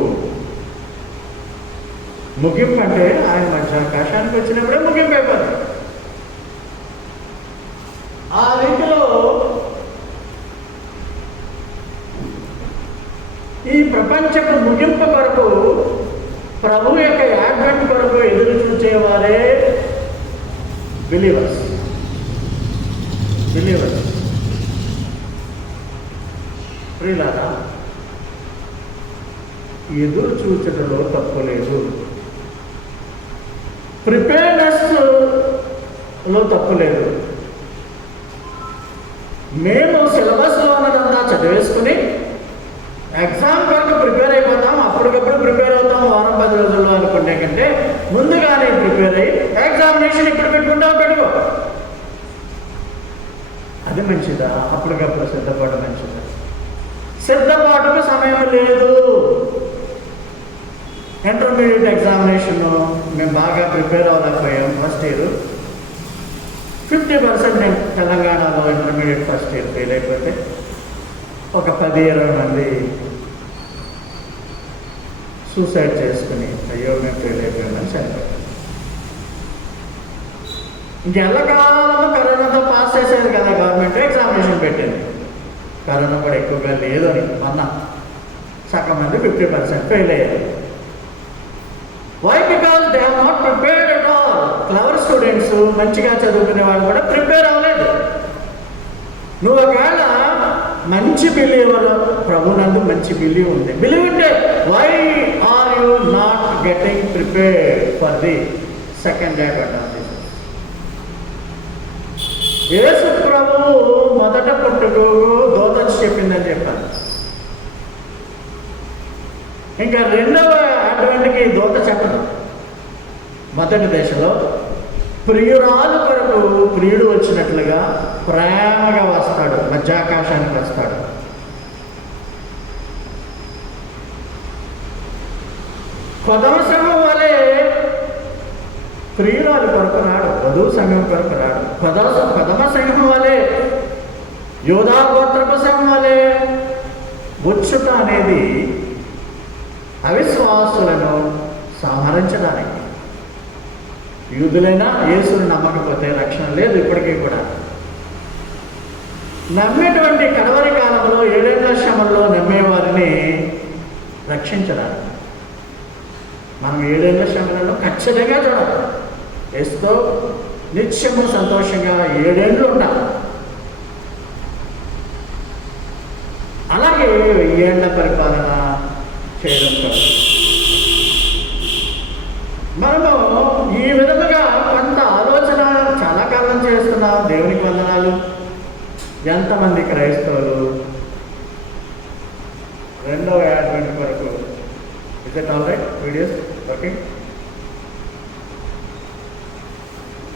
ముగింపు అంటే ఆయన మధ్యాకాశానికి వచ్చినప్పుడే ముగింపు అయిపోతుంది. ఆ రీతిలో ఈ ప్రపంచపు ముగింపు కొరకు, ప్రభు యొక్క అడ్వెంట్ కొరకు ఎదురు చూచేవారే బిలీవర్స్. ప్రియులారా, ఎదురు చూచటంలో తప్పు లేదు, ప్రిపేర్నెస్లో తప్పు లేదు. మేము సిలబస్లో ఉన్నదంతా చదివేసుకుని ఎగ్జామ్ కొరకు ప్రిపేర్ అయిపోతాం, అప్పటికప్పుడు ప్రిపేర్ అవుతాం 10 రోజుల్లో అనుకుంటే కంటే ముందుగానే ప్రిపేర్ అయ్యి ఎగ్జామినేషన్ ఇప్పుడు పెట్టుకో. అది మంచిదా? అప్పటికప్పుడు సిద్ధపడడం మంచిదా? సిద్ధపాటుకు సమయం లేదు. ఇంటర్మీడియట్ ఎగ్జామినేషన్ మేము బాగా ప్రిపేర్ అవ్వలేకపోయాం. ఫస్ట్ ఇయర్ 50% తెలంగాణలో ఇంటర్మీడియట్ ఫస్ట్ ఇయర్ ఫెయిల్ అయిపోతే ఒక 10-20 మంది సూసైడ్ చేసుకుని అయ్యో మేము ఫెయిల్ అయిపోయామని చనిపోయారు. ఇంకెల్లకాలము కరోనాతో పాస్ చేసేది కదా గవర్నమెంట్, ఎగ్జామినేషన్ పెట్టింది. కరోనా కూడా ఎక్కువగా లేదు అని మొన్న సగం మంది 50% ఫెయిల్ అయ్యారు. Why? Because they are not prepared at all. Clever students, మంచిగా చదువుకునే వాళ్ళు కూడా ప్రిపేర్ అవ్వలేదు. నువ్వు ఒకవేళ మంచి బిలీవర్, ప్రభునందు మంచి బిలీవ్ ఉంది, బిలీవ్ అంటే why are you not getting prepared for the second advent of Jesus? యేసు ప్రభువు మొదట పుట్టుకు దూత చెప్పిందని చెప్పాను. ఇంకా రెండవ అడ్వెంట్కి దూత చెప్పదు. మొదటి దశలో ప్రియురాలు కొరకు ప్రియుడు వచ్చినట్లుగా ప్రేమగా వస్తాడు, మధ్యాకాశానికి వస్తాడు. కొదమ సింహం వలె ప్రియురాలు కొరకు రాడు, వధువు సమయం కొరకు రాడు. కొదమ సింహం వలె, యోధా గోత్రపు సింహం వలె వచ్చుట అనేది అవిశ్వాసులను సంహరించడానికి. యూదులైనా యేసుని నమ్మకపోతే రక్షణ లేదు ఇప్పటికీ కూడా. నమ్మేటువంటి కడవరి కాలంలో 7 ఏళ్ల శ్రమల్లో నమ్మేవారిని రక్షించడానికి మనం 7 ఏళ్ల శ్రమలను ఖచ్చితంగా చూడాలి. యేసుతో నిత్యము సంతోషంగా 7 ఏళ్ళు ఉండాలి. అలాగే 1000 ఏళ్ల పరిపాలన చేయడం కాదు. మనము ఈ విధముగా కొంత ఆలోచన చాలా కాలం చేస్తున్నాం. దేవునికి వందనాలు. ఎంతమంది క్రైస్తవులు 2వ అడ్వెంట్ వరకు is it all right videos okay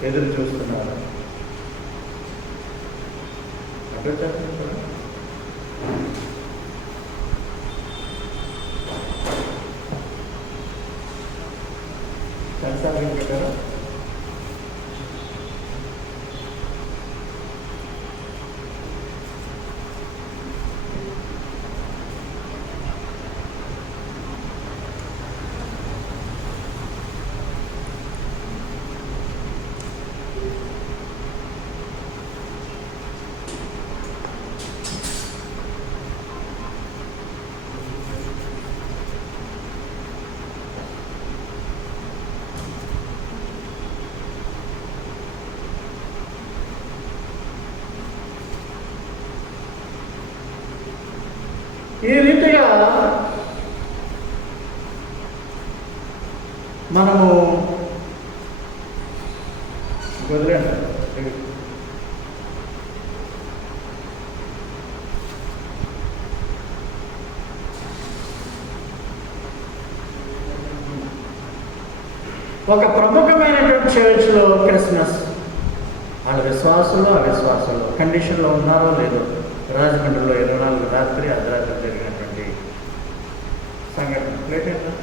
ఎదురు చూస్తున్నారు. అడ్వెంట్ చేస్తున్నారు. పెట్టారా? ఈ రీతిగా మనము వదిలేండి. ఒక ప్రముఖమైనటువంటి చర్చ్లో క్రిస్మస్ వాళ్ళ విశ్వాసులు అవిశ్వాసులు కండిషన్లో ఉన్నారో లేదో రాజమండ్రిలో 24 రాత్రి అర్ధరాత్రి జరిగినటువంటి సంఘటన ప్లేట్ ఏంటో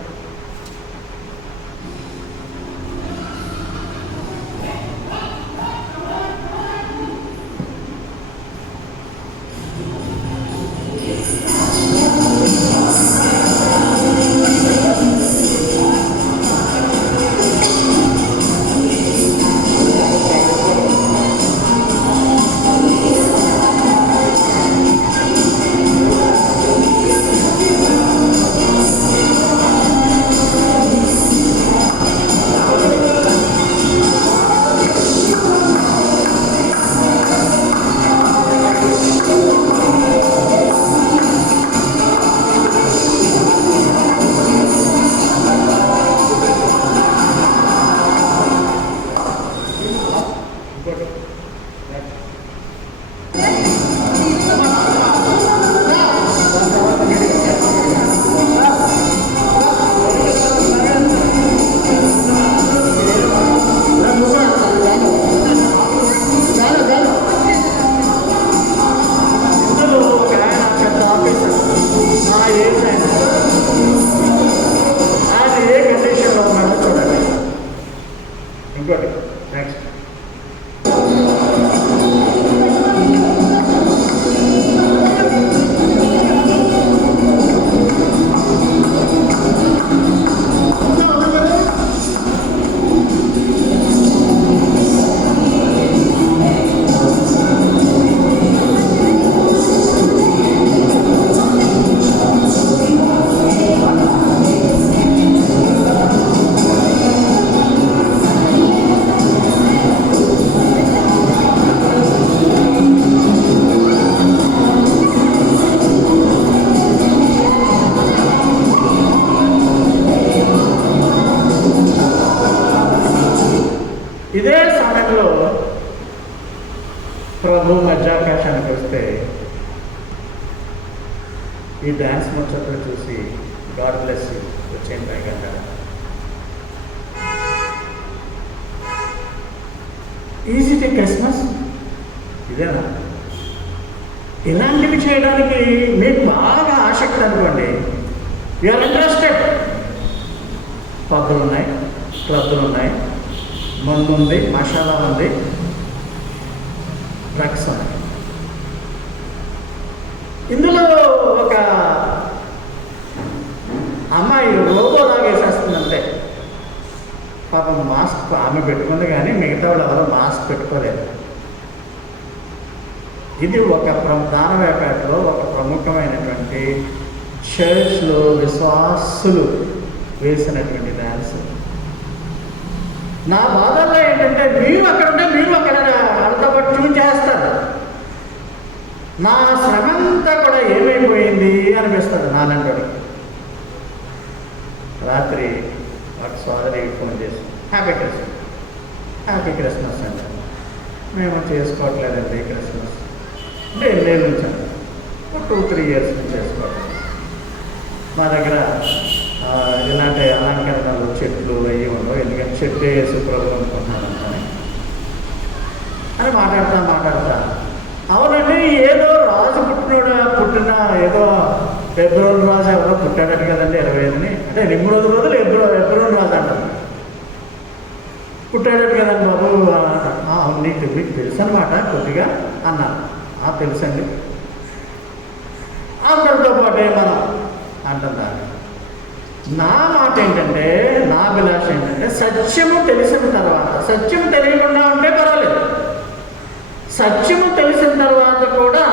ఇదే సమయంలో ప్రభు మధ్యాకాశానికి వస్తే ఈ డ్యాన్స్ ముచ్చట్లు చూసి గాడ్ బ్లెస్ యూ వచ్చేయండి పైగా ఈజీ టు క్రిస్మస్ ఇదేనా? ఇలాంటివి చేయడానికి మీకు బాగా ఆసక్తి అనుకోండి, యూఆర్ ఇంట్రెస్టెడ్. పబ్బులు ఉన్నాయి, క్లబ్లు ఉన్నాయి, మందు ఉంది, మసాలా ఉంది, డ్రగ్స్ ఉన్నాయి. ఇందులో ఒక అమ్మాయి రోబోలాగా వేసేస్తుందంటే పాపం మాస్క్ ఆమె పెట్టుకుంది, కానీ మిగతా వాళ్ళు ఎవరో మాస్క్ పెట్టుకోలేదు. ఇది ఒక దానవేపేటలో ఒక ప్రముఖమైనటువంటి చర్చ్లో విశ్వాసులు వేసినటువంటి డ్యాన్స్. నా బాధల్లో ఏంటంటే మీరు అక్కడ ఉంటే మీరు అక్కడ వాళ్ళతో పాటు ట్యూన్ చేస్తారు. నా శ్రమంతా కూడా ఏమైపోయింది అనిపిస్తుంది నాన్నగారు. రాత్రి ఒక సోదరి ఫోన్ చేసి హ్యాపీ క్రిస్మస్ అంటే మేము చేసుకోవట్లేదండి క్రిస్మస్ అంటే ఎన్నేళ్ళ నుంచి అండి 2-3 years నుంచి చేసుకోవట్లేదు. మా దగ్గర ఇలాంటి అలంకరణలు చెట్లు అవి ఉండవు, ఎందుకంటే చెట్టు వేసి ప్రభు అనుకుంటున్నాను అని మాట్లాడతా అవునండి ఏదో రాజు పుట్టిన ఏదో ఎబ్రోన్ రాజు ఎవరో పుట్టాడట కదండి 25ని, అంటే 8 రోజులు ఎబ్రోన్ రాజు అంటారు పుట్టాడట కదండి బాబు. నీకు తెలుసు అనమాట కొద్దిగా అన్నాను. తెలుసండి. అందరితో పాటే మనం అంటున్నారు. నా మాట ఏంటంటే, నా అభిలాష ఏంటంటే, సత్యము తెలిసిన తర్వాత, సత్యం తెలియకుండా ఉంటే పర్వాలేదు, సత్యము తెలిసిన తర్వాత కూడా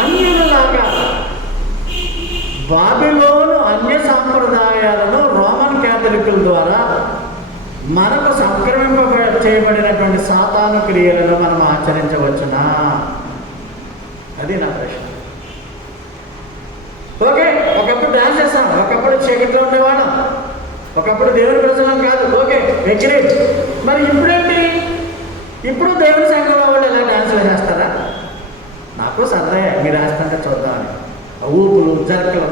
అన్యులలాగా బాబిలోను అన్య సాంప్రదాయాలను రోమన్ క్యాథలికుల ద్వారా మనకు సంక్రమింప చేయబడినటువంటి సాతాను క్రియలను మనం ఆచరించవచ్చునా? అది నా ప్రశ్న. ఓకే, ఒకప్పుడు డాన్స్ చేస్తాం, ఒకప్పుడు చీకట్లో ఉండేవాళ్ళం, ఒకప్పుడు దేవుని ప్రజలం కాదు, ఓకే అగ్రీడ్. మరి ఇప్పుడేంటి? ఇప్పుడు దేవుని సంఘంలో వాళ్ళు ఎలా డాన్సులు చేస్తారా? నాకు సరదా మీరు వేస్తుంటే చూద్దామని, ఊపులు జరకలు.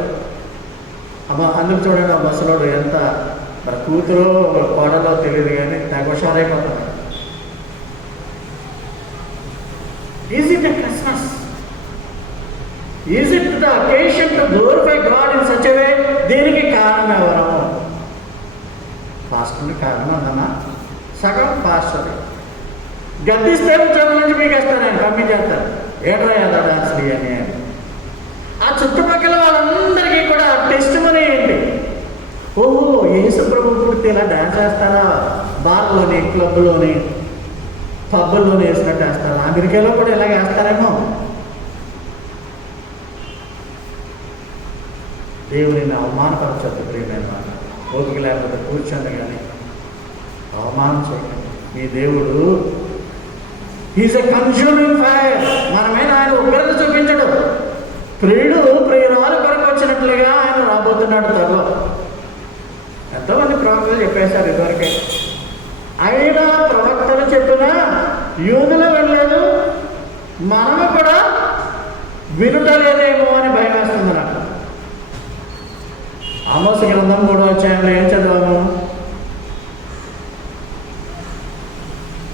అందుకు చూడండి ఆ బస్సులోడు ఎంత మరి కూతురు కోడలో తెలియదు కానీ తెగ హుషారైపోతాడు. Is it a Christmas? Is it the occasion to glorify God in such a way? దీనికి కారణం ఎవరు? పాస్టర్ని కారణం ఉందన్నా? సగం పాస్టర్ గద్దిస్తే ఉద్యోగం నుంచి మీకు వేస్తారు, ఆయన పంపించేస్తారు. ఏడ్రా ఏదా డాన్స్లు అని. ఆ చుట్టుపక్కల వాళ్ళందరికీ కూడా టెస్ట్ మనీ ఏంటి? ఓహో, యేసు ప్రభు పుడితే ఇలా డ్యాన్స్ వేస్తారా? బార్లోని, క్లబ్లోని, పబ్బుల్లోని వేసినట్టు వేస్తారా? అమెరికాలో కూడా ఇలాగ వేస్తారేమో. దేవుని అవమానపరచద్దు ప్రియమైన మాట. ఓపిక లేకపోతే కూర్చోండి, కానీ అవమానం చేయకండి. మీ దేవుడు ఈజ్ ఎ కన్జ్యూమింగ్ ఫైర్. మన మీద ఆయన ఉగ్రత చూపించడు. ప్రియుడు ప్రియురాలు కొరకు వచ్చినట్లుగా ఆయన రాబోతున్నాడు త్వరలో. ఎంతోమంది ప్రవక్తలు చెప్పేశారు ఇదివరకే. అయినా ప్రవక్తలు చెప్పినా యూదులు వెళ్ళలేదు, మనము కూడా వినుటలేదేమో అని భయం వేస్తుంది నాకు. ఆమోస గ్రంథం 3వ అధ్యాయంలో ఏం చదివాము?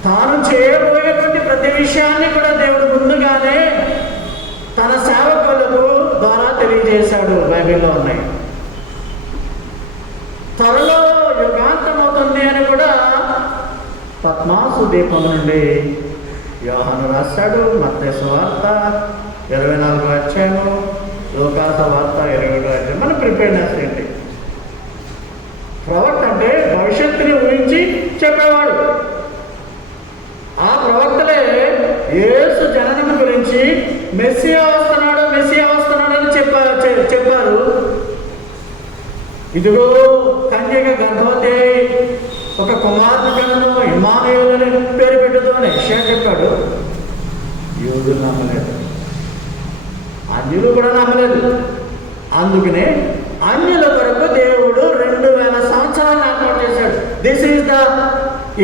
తాను చేయబోయేటువంటి ప్రతి విషయాన్ని కూడా దేవుడు ముందుగానే తన సేవకులకు ద్వారా తెలియజేశాడు. బైబిల్లో ఉన్నాయి. త్వరలో యుగాంతం అవుతుంది అని కూడా పద్మాసు దీపం నుండి యోహాను రాశాడు. మత్తయి సువార్త 24వ అధ్యాయము, లోకాసు వార్త 27వ అధ్యాయం. మన ప్రిపేర్నెస్ ఏంటి? ప్రవక్త అంటే భవిష్యత్తుని ఊహించి చెప్పేవాడు. ఆ ప్రవక్తలే యేసు జననం గురించి మెస్సియా వస్తున్నాడు అని చెప్పారు. ఇదిగో కన్యక గర్భవతి, ఒక కుమారుని కన్ను, ఇమ్మానుయేలు అని పేరు పెట్టుదు అని యెషయా చెప్పాడు. యూదులు నమ్మలేదు, అన్యులు కూడా నమ్మలేదు. అందుకనే అన్యుల కొరకు దేవుడు 2000 సంవత్సరాలు ఏర్పాటు చేశాడు. This is the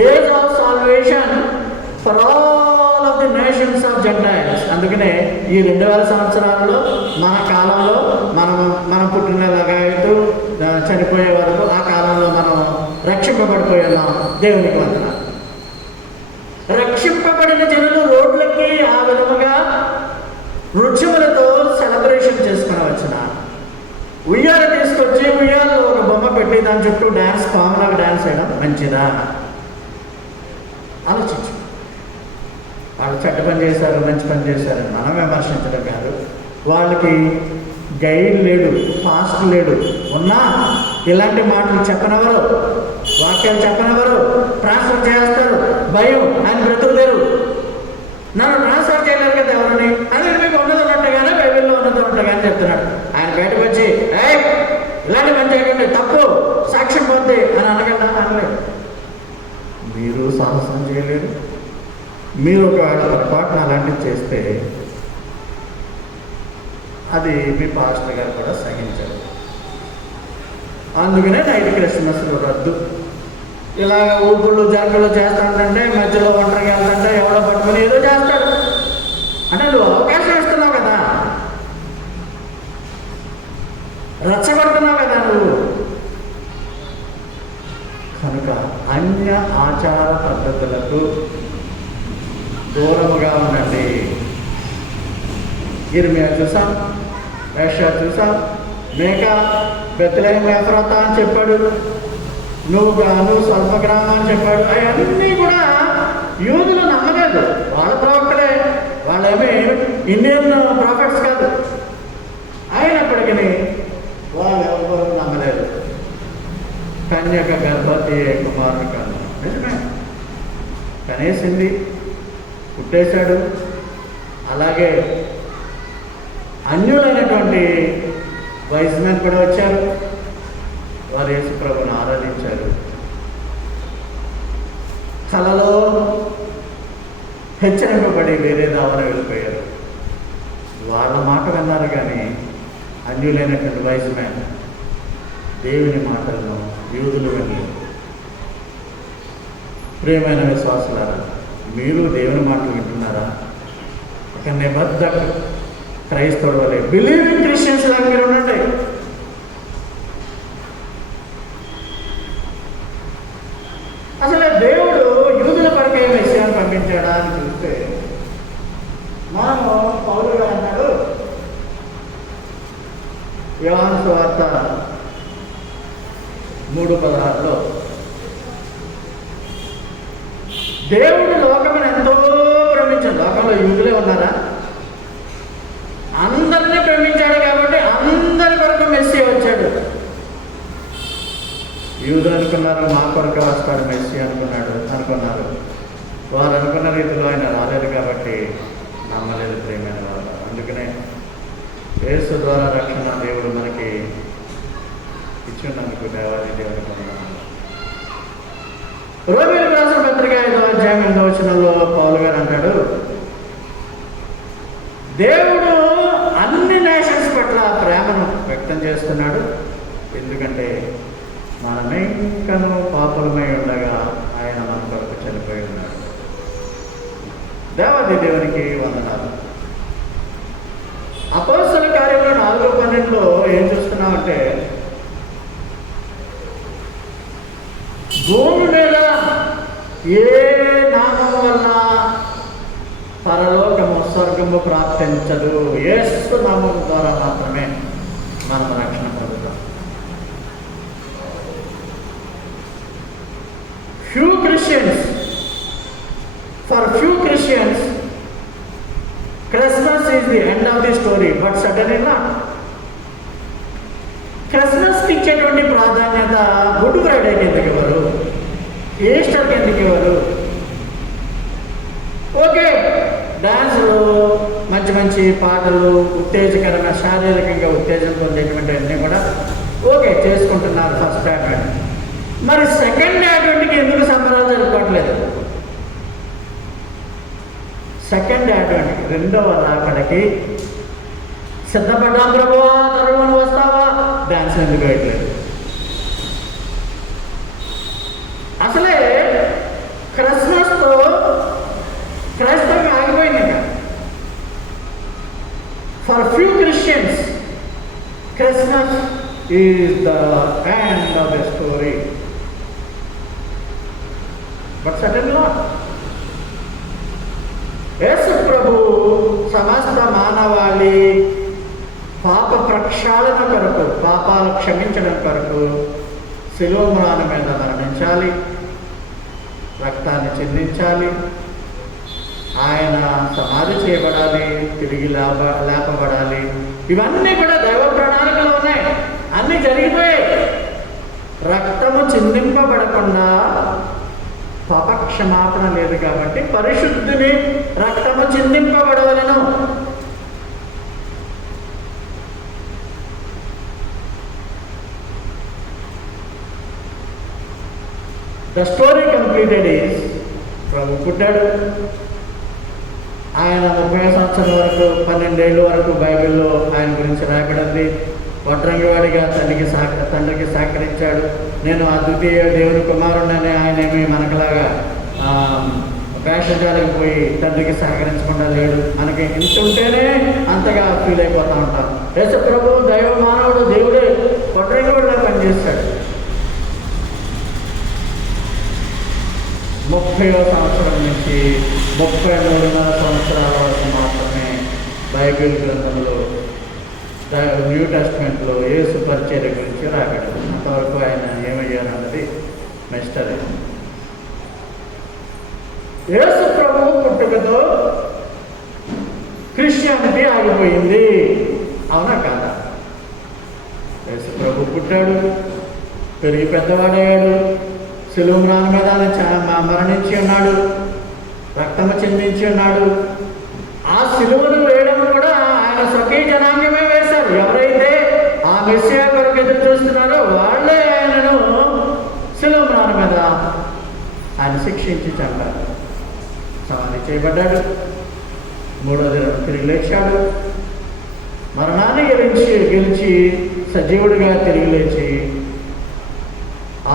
age of salvation for all of the nations of Gentiles. అందుకనే ఈ 2000 సంవత్సరాలలో మన కాలంలో మనం పుట్టినలాగా చనిపోయే వరకు ఆ కాలంలో మనం రక్షింపబడిపోయాం. దేవునికి వందనాలు. రక్షింపబడిన జనులు రోడ్లకి ఆ విధముగా నృత్యములతో సెలబ్రేషన్ చేసుకుని వచ్చిన ఉయ్యాల తీసుకొచ్చి ఉయ్యాలలో ఒక బొమ్మ పెట్టి దాని చుట్టూ డ్యాన్స్, కామన్గా డ్యాన్స్ వేయడం మంచిదా? ఆలోచించు. వాళ్ళు చెడ్డ పని చేశారు, మంచి పని చేశారని మనం విమర్శించడం కాదు. వాళ్ళకి గైడ్ లేడు, పాస్ట్ లేడు, ఉన్నా ఇలాంటి మాటలు చెప్పనెవరు, వాక్యాలు చెప్పనెవరు, ట్రాన్స్ఫర్ చేస్తారు, భయం, ఆయన బ్రతుకులేరు, నన్ను ట్రాన్స్ఫర్ చేయలేరు కదా ఎవరిని, అది మీకు ఉన్నది ఉన్నట్టుగానే బైబిల్లో ఉన్నది ఉన్నట్టుగానే చెప్తున్నాడు. ఆయన బయటకు వచ్చి ఇలాంటి పని చేయకండి, తప్పు, సాక్ష్యం పోద్ది అని అనగలరా? అనలేదు. మీరు సాహసం చేయలేరు. మీరు ఒకవేళ పొరపాటున అలాంటివి చేస్తే అది మీ పాస్టర్ గారు కూడా సహించారు. అందుకనే నైట్ క్రిస్మస్లో రద్దు. ఇలాగ ఊపుళ్ళు జరగలు చేస్తాడంటే మధ్యలో ఒంటరిగా వెళ్తుంటే ఎవడో పట్టుకుని ఏదో చేస్తాడు. అంటే నువ్వు అవకాశం ఇస్తున్నావు కదా, రచ్చగొడుతున్నావు కదా నువ్వు. కనుక అన్య ఆచార పద్ధతులకు దూరముగా ఉండండి. ఇర్మియా చూసాం, యెషయా చూసాం, మేకా బెత్లెహేం ఎఫ్రాతా అని చెప్పాడు, నువ్వు స్వల్ప గ్రామం అని చెప్పాడు. అవన్నీ కూడా యూదులు నమ్మలేదు. వాళ్ళ ప్రవక్తలే, వాళ్ళేమీ ఇండియన్ ప్రాఫిట్స్ కాదు. అయినప్పటికీ వాళ్ళు ఎవరు నమ్మలేదు. కన్యక గర్భవతి కుమారుని కన్నా నిజమే, కనేసింది, పుట్టేశాడు. అలాగే అన్యులైనటువంటి వైజ్ మెన్ కూడా వచ్చారు, వారు యేసు ప్రభువుని ఆరాధించారు. కలలో హెచ్చరింపబడి వేరే దావన వెళ్ళిపోయారు. వాళ్ళ మాట విన్నారు, కానీ అన్యులైనటువంటి వైజ్ మెన్ దేవుని మాటలను యూదులు వినలేదు. ప్రియమైన విశ్వాసులారా, మీరు దేవుని మాటలు వింటున్నారా? ఒక నిబద్ధ క్రైస్తవుడు వలె బిలీవింగ్ క్రిస్టియన్స్ లాగా మీరు ఉండండి. అసలు దేవుడు యూదుల కొరకే మెస్సియాను పంపించాడా అని చూస్తే మనము పౌలు గారు అన్నాడు యోహాను సువార్త 3:16 దేవుడు లోకమును ఎంతో ప్రేమించాడు. లోకంలో యూదులే ఉన్నారా? అందరినీ ప్రేమించాడు కాబట్టి అందరి కొరకు మెస్సీ వచ్చాడు. యూదులు అనుకున్నారు మా కొరకు వస్తాడు మెస్సీ అనుకున్నారు. వారు అనుకున్న రీతిలో ఆయన రాలేదు కాబట్టి నమ్మలేదు ప్రేమైన వారు. అందుకనే యేసు ద్వారా రక్షణ దేవుడు మనకి ఇచ్చినందుకు దేవాది దేవుడు వందనాలు. రోమీయులకు రాసిన పత్రిక 5వ అధ్యాయం 8వ వచనంలో పౌలు గారు అంటాడు, దేవుడు అన్ని నేషన్స్ పట్ల ప్రేమను వ్యక్తం చేస్తున్నాడు. ఎందుకంటే మనమే ఇంకనూ పాపులమై ఉండగా ఆయన మన కొరకు చనిపోయి ఉన్నాడు. దేవాది దేవునికి వందనాలు. అపోస్తల కార్యంలో 4:12 ఏం చూస్తున్నామంటే, భూమి మీద ఏ నామం వల్ల పరలోకము స్వర్గము ప్రాప్తించదు, యేసు నామం ద్వారా మాత్రమే మనం రక్షణ పొందుతాం. few Christians Christmas is the end of the story, but certainly not. క్రిస్మస్కి ఇచ్చేటువంటి ప్రాధాన్యత గుడ్ ఫ్రైడేకి ఎందుకు ఇవ్వరు, ఈస్టర్కి ఎందుకు ఇవ్వరు? ఓకే, డాన్సులు, మంచి మంచి పాటలు, ఉత్తేజకరమైన శారీరకంగా ఉత్తేజం పొందేటువంటి అన్నీ కూడా ఓకే చేసుకుంటున్నారు ఫస్ట్ అడ్వెంట్. మరి సెకండ్ అడ్వెంట్కి ఎందుకు సంబరాలు జరుపుకోవట్లేదు? సెకండ్ అడ్వెంట్కి, రెండవ రాకడకి సిద్ధపడ్డాం ప్రభువా త్వరలో వస్తావా, డాన్స్ ఎందుకు వేయట్లేదు? అసలే క్రిస్మస్తో క్రైస్తవం ఆగిపోయింది. ఇంకా for few Christians Christmas is the end of the story, but సడన్గా యేసు ప్రభు సమస్త మానవాళి పాప ప్రక్షాళన కొరకు, పాపాలు క్షమించడం కొరకు శిలువ మ్రాను మీద మరణించాలి, రక్తాన్ని చెందించాలి, ఆయన సమాధి చేయబడాలి, తిరిగి లేపబడాలి. ఇవన్నీ కూడా దైవ ప్రణాళికలు ఉన్నాయి, అన్నీ జరిగిపోయాయి. రక్తము చిందింపబడకుండా పాపక్షమాపణ లేదు కాబట్టి పరిశుద్ధుని రక్తము చిందింపబడవలను. ద స్టోరీ కంప్లీటెడ్ ఈజ్ ప్రభు పుట్టాడు. ఆయన 30 సంవత్సరాల వరకు 12 ఏళ్ళ వరకు బైబిల్లో ఆయన గురించి రాయబడింది. వడ్రంగివాడిగా తండ్రికి సహకరించాడు. నేను అద్వితీయ దేవుని కుమారుడని ఆయన ఏమి మనకులాగా వేషజాలకు పోయి తండ్రికి సహకరించకుండా లేడు. మనకి ఇంత ఉంటేనే అంతగా ఫీల్ అయిపోతూ ఉంటాం. యేసు ప్రభు దైవ మానవుడు, దేవుడే వడ్రంగివాడిలా పనిచేస్తాడు. 30వ సంవత్సరం నుంచి 33.5 సంవత్సరాల వరకు మాత్రమే బైబిల్ గ్రంథంలో న్యూ టెస్ట్మెంట్లో యేసు పరిచర్య గురించి రాబడింది. అంతవరకు ఆయన ఏమయ్యారు అన్నది మిస్టరీ. యేసు ప్రభువు పుట్టుకతో క్రిస్టియానిటీ ఆగిపోయింది. అవునా కాదా? యేసు ప్రభు పుట్టాడు, పెరిగి పెద్దవాడయ్యాడు, సిలువ మ్రాను మీద మరణించి ఉన్నాడు, రక్తము చెందించి ఉన్నాడు. ఆ సిలువను వేయడం కూడా ఆయన స్వకీయ జనాంగమే వేశారు. ఎవరైతే ఆ మెస్సియా కొరకు ఎదురు చూస్తున్నారో వాళ్ళే ఆయనను సిలువ మ్రాను మీద ఆయన శిక్షించి చంపారు. సమాధి చేయబడ్డాడు, 3వ దినం తిరిగి లేచాడు. మరణాన్ని గెలిచి సజీవుడిగా తిరిగి లేచి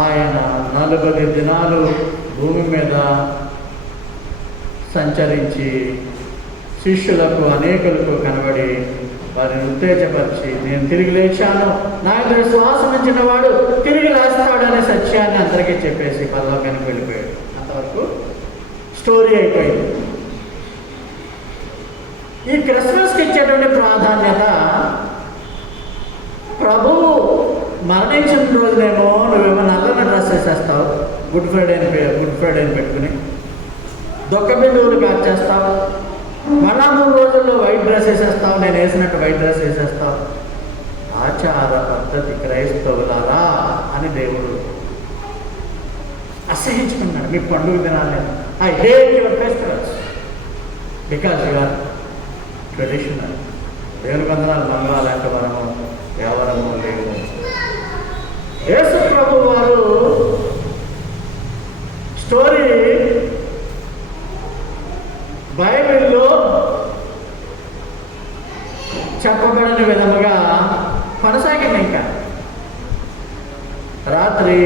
ఆయన 40 దినాలు భూమి మీద సంచరించి శిష్యులకు అనేకులకు కనబడి వారిని ఉత్తేజపరిచి, నేను తిరిగి లేచాను, నా యొక్క శ్వాసం ఇచ్చిన వాడు తిరిగి లేస్తాడనే సత్యాన్ని అందరికీ చెప్పేసి పరలోకానికి వెళ్ళిపోయాడు. అంతవరకు స్టోరీ అయిపోయింది. ఈ క్రిస్మస్కి ఇచ్చేటువంటి ప్రాధాన్యత, ప్రభువు మరణించిన రోజునేమో నువ్వేమో నల్లని డ్రెస్ వేసేస్తావు, గుడ్ ఫ్రైడేని పెట్టుకుని దొక్క బిందువులు కాచేస్తావు. మళ్ళా 3 రోజుల్లో వైట్ డ్రెస్ వేసేస్తావు, నేను వేసినట్టు వైట్ డ్రెస్ వేసేస్తావు. ఆచార పద్ధతి క్రైస్తవులారా అని దేవుడు అసహించుకున్నాడు. మీ పండుగ దినాలే, I hate your festivals because your traditional. దేవుని వందనాలు, మంగళాలు అంటే వరము ఎవరము లేవు. యేసు ప్రభు వారు స్టోరీ బైబిల్లో చెప్పబడిన విధముగా కొనసాగింది. ఇంకా రాత్రి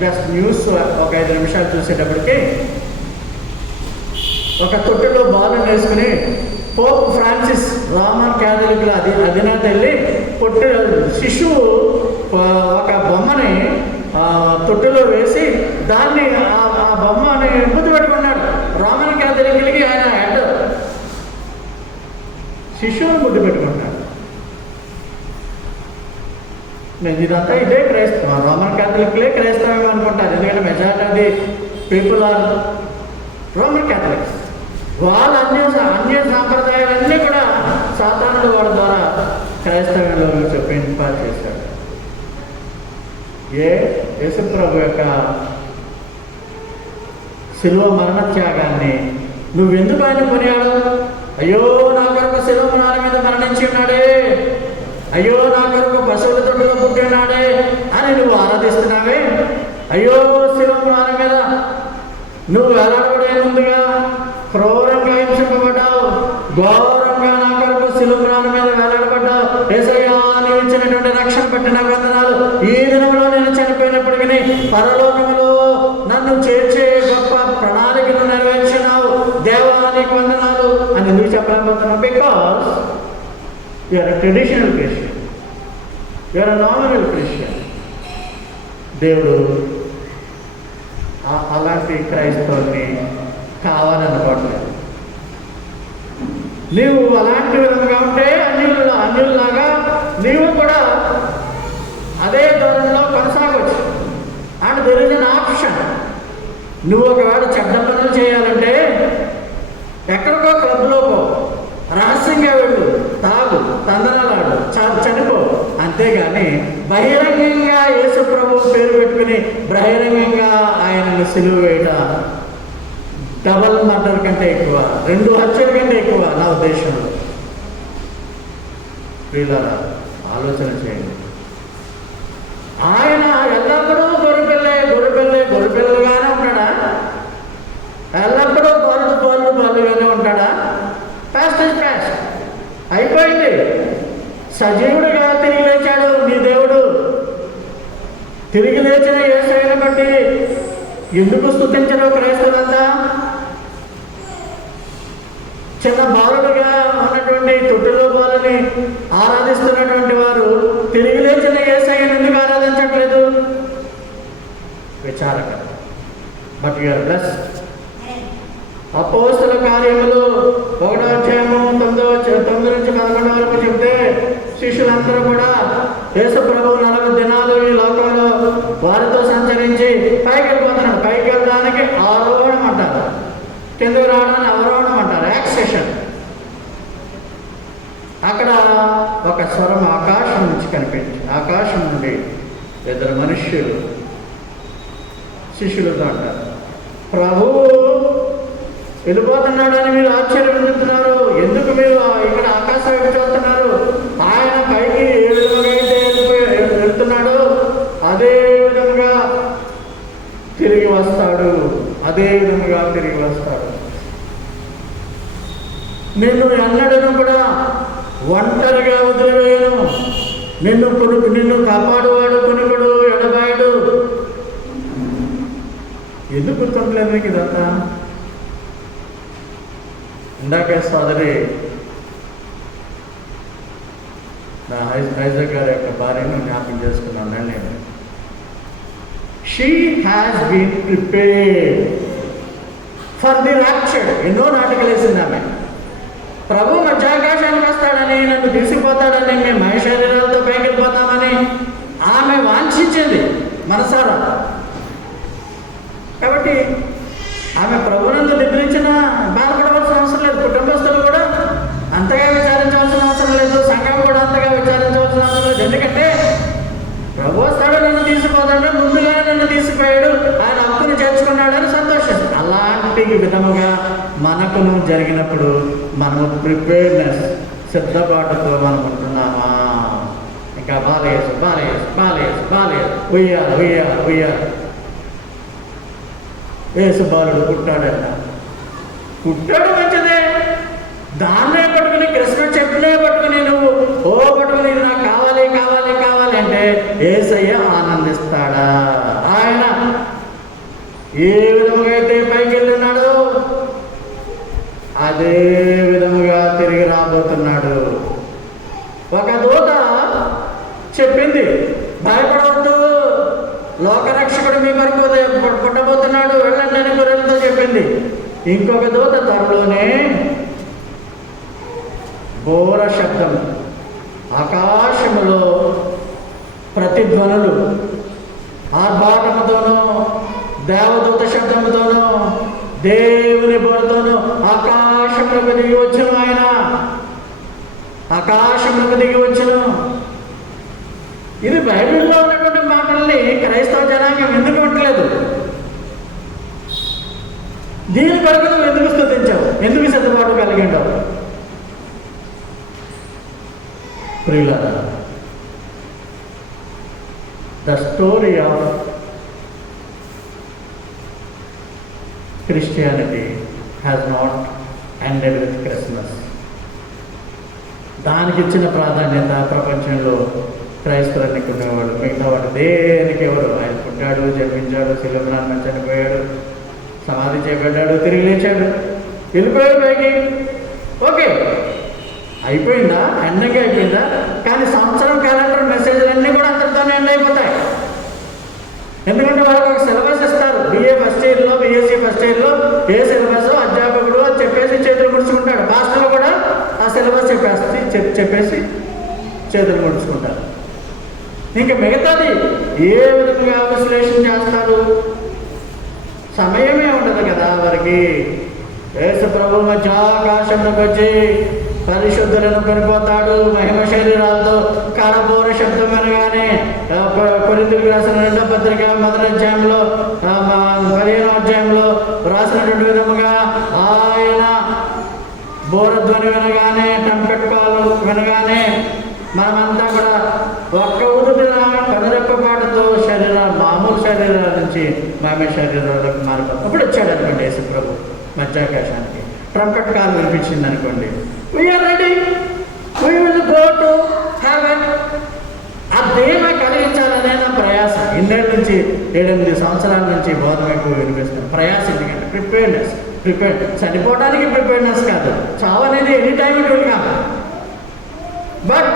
జస్ట్ న్యూస్ ఒక 5 నిమిషాలు చూసేటప్పటికి ఒక తొట్టులో బాల్ వేసుకుని పోప్ ఫ్రాన్సిస్ రోమన్ క్యాథలిక్ల అధినేత వెళ్ళి శిశువు ఒక బొమ్మని తొట్టులో వేసి దాన్ని ఆ బొమ్మని ముద్దు పెట్టుకున్నాడు. రోమన్ క్యాథలిక్లకి ఆయన హెడ్, శిశువుని ముద్దు పెట్టుకుంటాడు. నేను ఇదంతా ఇదే క్రైస్తవం, రోమన్ క్యాథలిక్లే క్రైస్తవం అనుకుంటారు. ఎందుకంటే majority of the people are Roman Catholics. వాళ్ళ అన్య సాంప్రదాయాలన్నీ కూడా సాతానుడు వాళ్ళ ద్వారా క్రైస్తవంలో చెప్పింపాలు చేశాడు. యేసు ప్రభు యొక్క శిలువ మరణ త్యాగాన్ని నువ్వెందుకు ఆయన కొనియాడు? అయ్యో నా కొరకు శిలువ మ్రాను మీద మరణించి ఉన్నాడే, అయ్యో నా కొరకు పశువుల తొట్టులో పుట్టి ఉన్నాడే అని నువ్వు ఆరాధిస్తున్నావే. అయ్యో శిలువ మ్రాను మీద నువ్వు వేలాడబడే ముందుగా క్రూరంగా హింసింపబడ్డావు, ఘోరంగా నా కొరకు శిలువ మ్రాను మీద వేలాడబడ్డావు. యేసయ్యా నీవు ఇచ్చినటువంటి రక్షణ బట్టి నాకు వందనాలు. ఈ దినంలో నేను చనిపోయినప్పటికీ పరలోకములో నన్ను చేర్చే గొప్ప ప్రణాళికను నెరవేర్చినావు, దేవా నీకు వందనాలు అని ఎందుకు చెప్పలేకపోతున్నావు? Because you're a traditional Christian, you're a nominal Christian. దేవుడు అలాంటి క్రైస్తవుల్ని కావాలనుకోవట్లేదు. నీవు అలాంటి విధంగా ఉంటే అన్యుల్లాగా నీవు కూడా అదే ధోరణిలో కొనసాగవచ్చు. And there is an option. నువ్వు ఒకవేళ చెడ్డ పనులు చేయాలంటే ఎక్కడికో క్లబ్లో పో, రహస్యంగా వెళ్ళు, తాగు, తందనాలాడు, చనిపో. అంతేగాని బహిరంగంగా యేసు ప్రభువు పేరు పెట్టుకుని బహిరంగంగా ఆయనను సిలువ వేయడం డబల్ మర్డర్ కంటే ఎక్కువ, 2 హత్యల కంటే ఎక్కువ నా ఉద్దేశంలో. ప్రియులారా, ఆలోచన చేయండి. ఆయన ఎల్లప్పుడూ గొర్రెపిల్లగానే ఉంటాడా? ఎల్లప్పుడూ బాలుగానే ఉంటాడా? పాస్ట్ ఇస్ పాస్ట్, అయిపోయింది. సజీవుడిగా తిరిగి లేచాడు నీ దేవుడు. తిరిగి లేచిన యేసయ్యను బట్టి ఎందుకు స్తుతించరు క్రైస్తవులంతా? చిన్న బాలుడుగా ఉన్నటువంటి తొట్టిలో బాలని ఆరాధిస్తున్నటువంటి వారు తిరిగి లేచిన యేసయ్యను ఎందుకు ఆరాధించట్లేదు? విచారకరం. But you are blessed. అపోస్తల కార్యములు 1వ అధ్యాయము 9 నుంచి 11 వరకు చెప్తే, శిష్యులందరూ కూడా యేసు ప్రభువు 40 దినాలు ఈ లోకంలో వారితో సంచరించి పైకి వెళ్ళిపోతున్నాడు. పైకి వెళ్ళడానికి ఆరోహణం అంటారు, కిందకి రావడానికి అవరోహణం అంటారు, యాక్సెషన్. అక్కడ ఒక స్వరం ఆకాశం నుంచి కనిపించి, ఆకాశం నుండి 2 మనుష్యులు శిష్యులతో అంటారు, ప్రభువు వెళ్ళిపోతున్నాడని మీరు ఆశ్చర్యపడుతున్నారు, ఎందుకు మీరు ఇక్కడ ఆకాశం వైపు చూస్తున్నారు? ఆయన పైకి ఏ విధంగా అయితే వెళ్తున్నాడో అదే విధంగా తిరిగి వస్తాడు, నిన్ను ఎన్నడను కూడా ఒంటరిగా వదిలివేయను. నిన్ను కాపాడువాడు, కొనుకుడు, ఎడబాయుడు. ఎందుకు గుర్తుండలేదు మీకు ఇదంతా? ఇందాకే సోదరి నా ఐజాక్ గారి యొక్క భార్యను జ్ఞాపకం చేసుకున్నాను నేను. She has been prepared for the rapture. ఎన్నో నాటకాలు వేసింది ఆమె. ప్రభు మధ్యాకాశానికి వస్తాడని, నన్ను తీసుకుపోతాడని, మేము మహేశ్వరాలతో పైకి వెళ్ళిపోతామని ఆమె వాంఛించింది మనసారా. కాబట్టి ఆమె ప్రభునందు నిద్రించిన బాధపడవలసిన అవసరం లేదు. కుటుంబస్తులు కూడా అంతగా విచారించవలసిన అవసరం లేదు. సంఘం కూడా అంతగా విచారించవలసిన అవసరం లేదు. ఎందుకంటే ప్రభు వస్తాడు, నన్ను తీసుకుపోతాడు, ముందుగా నన్ను తీసుకుపోయాడు, ఆయన హక్కుని చేర్చుకున్నాడని సంతోషిస్తాడు. అలాంటి విధముగా మనకును జరిగినప్పుడు మనము ప్రిపేర్నెస్, సిద్ధపాటుతో మనం ఉంటున్నామా? ఇంకా బాలయేసు ఉయ్యాలి. యేసు బాలుడు పుట్టాడంట. పుట్టాడు మంచిదే. దాన్నే పట్టుకుని, కృష్ణ చెప్పులే పట్టుకుని నువ్వు పట్టుకుని ఇది నాకు కావాలి అంటే యేసయ్య ఆనందిస్తాడా? ఆయన ఏ విధముగా అయితే పైకి వెళ్ళున్నాడో అదే విధముగా తిరిగి రాబోతున్నాడు. ఒక దూత చెప్పింది, భయపడవద్దు, లోకరక్షకుడు మీ కొరకు పుట్టబోతున్నాడు, వెళ్ళండి అని గొర్రెలతో చెప్పింది. ఇంకొక దూత త్వరలోనే ఘోర శబ్దం, ఆకాశములో ప్రతిధ్వనులు, ఆర్భాటముతోనూ దేవదూత శబ్దముతోనూ దేవుని బోరతోనూ ఆకాశములకు దిగి వచ్చును. ఆయన ఆకాశములకు దిగి వచ్చును. ఇది బైబిల్లో ఉన్నటువంటి మాటల్ని క్రైస్తవ జనాంగం ఎందుకు వింటలేదు? దీని కొరకు నువ్వు ఎందుకు స్తుతించావు? ఎందుకు సిద్ధపాటు కలిగింటావు? ప్రియులారా, the story of Christianity has not ended with Christmas. దానికి ఇచ్చిన ప్రాధాన్యత ప్రపంచంలో క్రైస్తవులు అనుకునేవాడు. మిగతా వాడు దేనికి ఎవరు? ఆయన పుట్టాడు, జన్మించాడు, శిలువను చనిపోయాడు, సమాధి చేయబడ్డాడు, తిరిగి లేచాడు, వెళ్ళిపోయాడు పైకి. ఓకే, అయిపోయిందా? ఎండకి అయిపోయిందా? కానీ సంవత్సరం క్యాలెండర్ మెసేజ్లన్నీ కూడా అంతటితోనే ఎండ్ అయిపోతాయి. ఎందుకంటే వాళ్ళకి ఒక సిలబస్ ఇస్తారు. BA ఫస్ట్ ఇయర్లో, BSc ఫస్ట్ ఇయర్లో ఏ సిలబస్ అధ్యాపకుడు అని చెప్పేసి చేతులు ముడుచుకుంటాడు. పాస్టర్లు కూడా ఆ సిలబస్ చెప్పేసి చేతులు ముడుచుకుంటారు. ఇంకా మిగతాది ఏ విధంగా విశ్లేషణ చేస్తారు? సమయమే ఉండదు కదా వారికి. యేసు ప్రభు మధ్యాకాశంలోకి వచ్చి పరిశుద్ధులను కొనిపోతాడు మహిమ శరీరాలతో. కడబోర శబ్దం అనగానే కొరింథీయులకు రాసిన 2వ పత్రిక 1వ అధ్యాయంలో 15వ అధ్యాయంలో రాసినటువంటి విధముగా ఆయన బోరధ్వని వినగానే, టంపెట్ కాల్ వినగానే మనమంతా కూడా ఒక్క ఊదుటిన కనురెప్పపాటుతో మామూలు శరీరాల నుంచి మామే శరీరాలకు మారిపోతాం. అప్పుడు వచ్చాడు అనుకోండి యేసు ప్రభు మధ్యాకాశానికి, ట్రంపెట్ కాల్ వినిపించింది అనుకోండి, we are ready, we will go to heaven. ఆ ధీమ కలిగించాలనే నా ప్రయాస. ఇన్నేళ్ళ నుంచి 7-8 సంవత్సరాల నుంచి బోధన ఎక్కువ వినిపిస్తాను. ప్రయాస ఎందుకంటే ప్రిపేర్డ్ చనిపోవడానికి ప్రిపేర్నెస్ కాదు, చావు అనేది any time it will come. But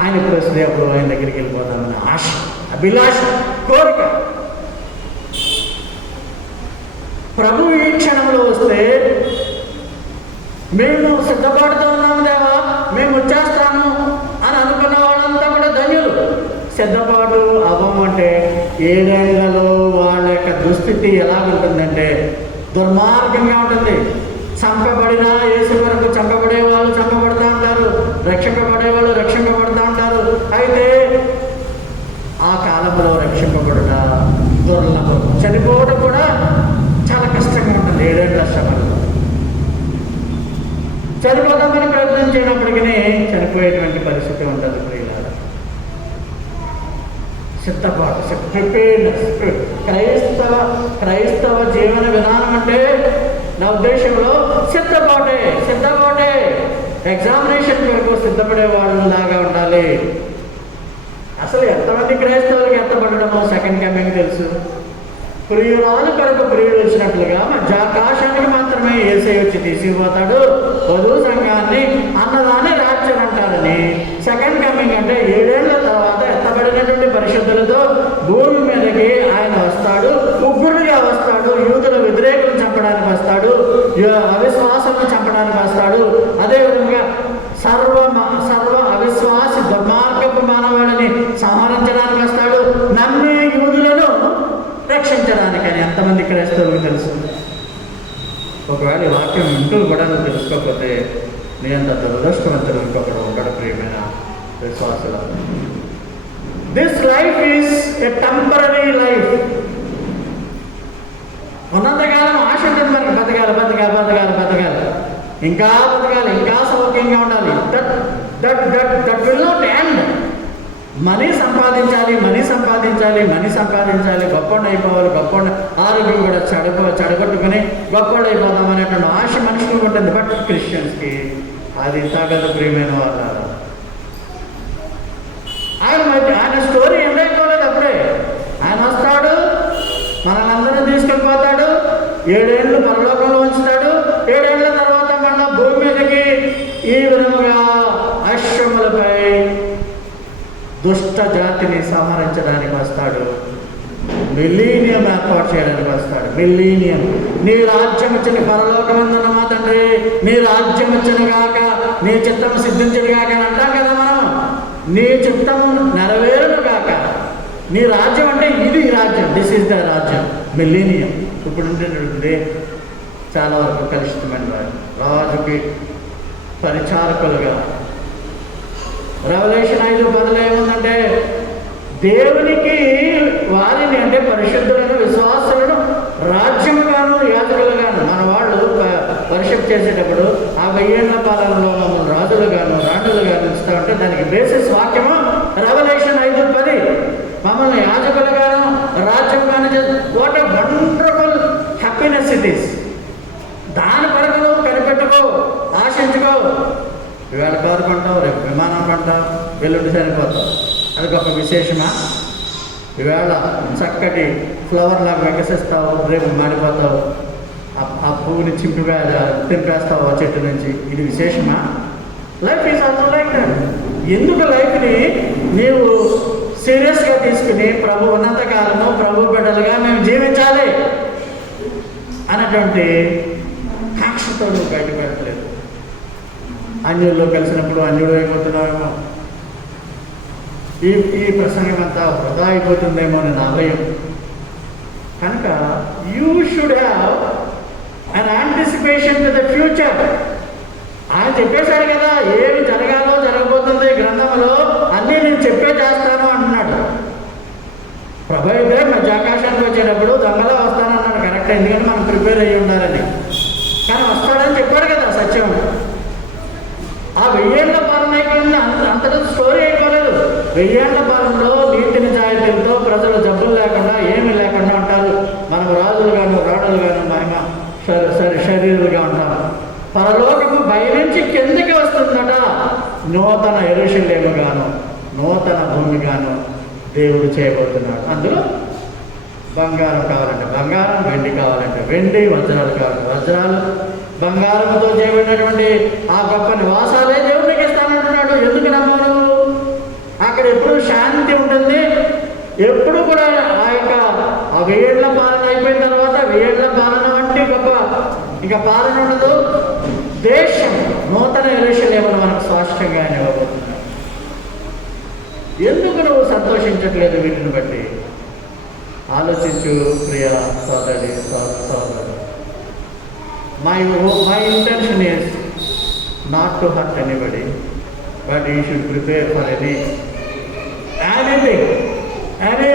ఆయన ఇప్పుడు వస్తే అప్పుడు ఆయన దగ్గరికి వెళ్ళిపోతామని ఆశ, అభిలాష, కోరిక. ప్రభు ఈ క్షణంలో వస్తే మేము సిద్ధపడుతూ ఉన్నాము దేవా, మేము వచ్చేస్తాను అని అనుకున్న వాళ్ళంతా కూడా ధన్యులు. సిద్ధపాటు అవ్వము అంటే 7 ఏళ్లలో వాళ్ళ యొక్క దుస్థితి ఎలా ఉంటుందంటే దుర్మార్గంగా ఉంటుంది. చంపబడిన యేసు వరకు చంపబడే వాళ్ళు చంపబడుతూ ఉంటారు, రక్షింపబడే వాళ్ళు రక్షింపబడుతూ ఉంటారు. అయితే ఆ కాలంలో రక్షింపబడుట దుర్లభం, చనిపోవడం కూడా చాలా కష్టంగా ఉంటుంది. 7 ఏళ్ల శ్రమలు చనిపోదామని ప్రయత్నం చేయనప్పటికీ చనిపోయేటువంటి పరిస్థితి ఉంటుంది. ప్రియులారా, సిద్ధపాటు, ప్రిపేర్నెస్. క్రైస్తవ జీవన విధానం అంటే నా ఉద్దేశంలో సిద్ధపాటే. ఎగ్జామినేషన్ కొరకు సిద్ధపడే వాళ్ళలాగా ఉండాలి. అసలు ఎంతమంది క్రైస్తవులకు ఎత్తపడడమో సెకండ్ కమింగ్ తెలుసు. ప్రియురాలు కొరకు ప్రియుడు వచ్చినట్లుగా మధ్యాకాశానికి మాత్రమే యేసయ్య వచ్చి తీసుకుపోతాడు. వధువు సంఘాన్ని అన్నదాన్ని రాజ్యం అంటారని. సెకండ్ కమింగ్ అంటే 7 ఏళ్ల తర్వాత ఎత్తబడినటువంటి పరిశుద్ధులతో భూమి మీదకి ఆయన వస్తాడు. ఉగ్రుడిగా వస్తాడు. యూదుల వ్యతిరేకులను చంపడానికి వస్తాడు, అవిశ్వాసాలను చంపడానికి వస్తాడు. అదేవిధంగా సర్వ అవిశ్వాసి దుర్మార్గపు మానవాడిని సంహరించడానికి వస్తాడు. నమ్మే యూదులను రక్షించడానికని. ఎంతమంది క్రైస్తవులకు తెలుసు? ఒకవేళ ఈ వాక్యం ఇంటూ కూడా నువ్వు తెలుసుకోకపోతే నీ అంత దురదృష్టవంతులు ఇంకొకడు ఒకడు. ప్రియమైన విశ్వాసుల, this life is a temporary life. ఉన్నంతకాలం ఆశ ఉంటుంది మనకి, బతకాలి, ఇంకా బతకాలి, ఇంకా సౌఖ్యంగా ఉండాలి. That will not end. Money సంపాదించాలి, గొప్ప అయిపోవాలి, గొప్ప ఆరోగ్యం కూడా చెడగొట్టుకుని గొప్ప అయిపోదాం అనేటువంటి ఆశ మనుషులకు ఉంటుంది. బట్ క్రిస్టియన్స్కి అది తగదు. ప్రియమైన వాళ్ళ, ఆయన స్టోరీ ఎండ్ అయిపోలేదు. అప్పుడే ఆయన వస్తాడు, మనల్ని తీసుకెళ్ళిపోతాడు, 7 ఏళ్ళు పరలోకంలో ఉంచుతాడు. 7 ఏళ్ల తర్వాత మన భూమి మీదకి ఈ విధముగా అశ్వములపై దుష్ట జాతిని సంహరించడానికి వస్తాడు. మిలీనియం ఏర్పాటు చేయడానికి వస్తాడు. మిలీనియం. నీ రాజ్యం వచ్చిన పరలోకమందున మా తండ్రి, నీ రాజ్యం వచ్చిన గాక, నీ చిత్తము సిద్ధించిన గాక అని అంటాం కదా మనం. నీ చిత్తము నెరవేరును గాక. నీ రాజ్యం అంటే ఇది రాజ్యం. దిస్ ఈజ్ ద రాజ్యం, మిలీనియం. ఇప్పుడు ఉండేటటువంటి చాలా వరకు కలుషితమైన వారు, రాజుకి పరిచారకులుగా. రెవల్యూషన్ 5:10 ఏముందంటే దేవునికి వారిని అంటే పరిశుద్ధులను విశ్వాసులను రాజ్యముగాను యాజకులుగాను. మన వాళ్ళు వర్షిప్ చేసేటప్పుడు ఆ 1000 ఏళ్ల పాలనలో మమ్మల్ని రాజులుగాను రాణులుగాను ఇస్తూ ఉంటే దానికి బేసిస్ వాక్యము రెవల్యూషన్ 5:10. మమ్మల్ని యాజకులుగాను రాజ్యంగాను what a wonderful happiness it is. దాని కొరకు నువ్వు కనిపెట్టుకో, ఆశించుకో. ఇవాళ కారు కొంటావు, రేపు విమానం కొంటావు, వెల్లుండి చనిపోతావు. అది గొప్ప విశేషమా? ఈవేళ చక్కటి ఫ్లవర్ లాగా వికసిస్తావు, రేపు మాడిపోతావు. ఆ పువ్వుని తెంపేస్తావు ఆ చెట్టు నుంచి. ఇది విశేషమా? Life is also like that. ఎందుకు లైఫ్ని నీవు సీరియస్గా తీసుకుని ప్రభు ఉన్నంతకాలము ప్రభు బిడ్డలుగా మేము జీవించాలి అన్నటువంటి కాక్షతో నువ్వు బయటపెట్టలేదు. అన్యుల్లో కలిసినప్పుడు అన్యుడు అయిపోతున్నావేమో, ఈ ప్రసంగం అంతా వృధా అయిపోతుందేమో అని నా భయం. కనుక you should have an anticipation to the future. ఆయన చెప్పేశాడు కదా, ఏమి జరగాలో జరగబోతుంది గ్రంథంలో అన్నీ నేను చెప్పే చేస్తాను అంటున్నాడు. కరెక్ట్, ఎందుకంటే మనం ప్రిపేర్ అయ్యి ఉండాలని. కానీ వస్తాడని చెప్పాడు కదా సత్యం. ఆ 1000 ఏళ్ల పాలన అయిపోయింది, అంతటా స్టోరీ అయిపోలేదు. 1000 ఏళ్ల పాలనలో నీతి నిజాయితీలతో ప్రజలు జబ్బులు లేకుండా ఏమీ లేకుండా ఉంటారు. మనం రాజులుగాను రాణులుగాను మహిమ శరీరులుగా ఉంటాం. పరలోకము పైనుంచి కిందకి వస్తుందట. నూతన యెరూషలేముగాను నూతన భూమిగాను దేవుడు చేయబోతున్నాడు. అందులో బంగారం కావాలంటే బంగారం, వెండి కావాలంటే వెండి, వజ్రాలు కావాలంటే వజ్రాలు, బంగారంతో చేయబడినటువంటి ఆ గొప్ప నివాసాలే దేవుడికి ఇస్తానంటున్నాడు. ఎందుకు నమ్మను? అక్కడ ఎప్పుడు శాంతి ఉంటుంది. ఎప్పుడు కూడా ఆ యొక్క ఆ 1000 ఏళ్ల పాలన అయిపోయిన తర్వాత 1000 ఏళ్ల పాలన వంటి గొప్ప ఇక పాలన ఉండదు. దేశం నూతన యెరూషలేమును మనకు స్పష్టంగా ఆయన ఇవ్వబోతున్నాడు. ఎందుకు నువ్వు సంతోషించట్లేదు? వీటిని బట్టి ఆలోచించు ప్రియ సోదరి సోదరుడు. My intention is not to hurt anybody, but you should prepare for any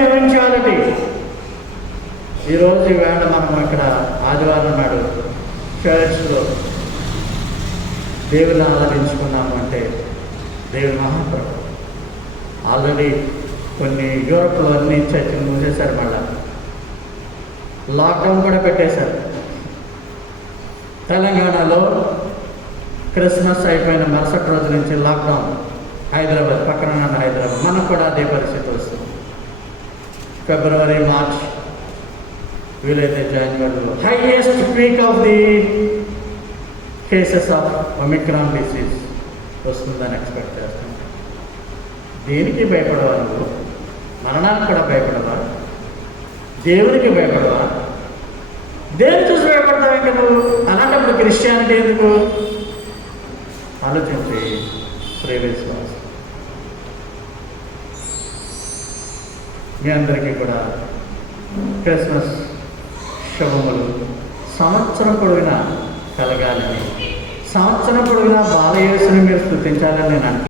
eventuality. ఈరోజు ఈవేళ మనం ఇక్కడ ఆదివారం నాడు చర్చ్లో దేవుని ఆరాధించుకున్నాము అంటే దేవుని మహాప్రభు. ఆల్రెడీ కొన్ని యూరోప్లో అన్ని చర్చలు మూసేశారు, మళ్ళా లాక్డౌన్ కూడా పెట్టేశారు. తెలంగాణలో క్రిస్మస్ అయిపోయిన మరుసటి రోజు నుంచి లాక్డౌన్. హైదరాబాద్ పక్కన ఉన్న హైదరాబాద్ మనకు కూడా అదే పరిస్థితి వస్తుంది. ఫిబ్రవరి, మార్చ్, వీలైతే జనవరిలో highest peak of the cases of Omicron disease వస్తుందని ఎక్స్పెక్ట్ చేస్తాం. దేనికి భయపడవా నువ్వు? మరణానికి కూడా భయపడవా? దేవునికి భయపడవా? దేని చూసి భయపడతావు ఇంకా నువ్వు? అలాంటప్పుడు క్రిస్టియానిటీ ఎందుకు? ఆలోచించి ప్రియ విశ్వాసం. మీ అందరికీ కూడా క్రిస్మస్ శుభములు. సంవత్సరం పొడిగిన కలగాలని, సంవత్సరం పొడిగిన బాలయేసుని మీరు స్తుతించాలని నేను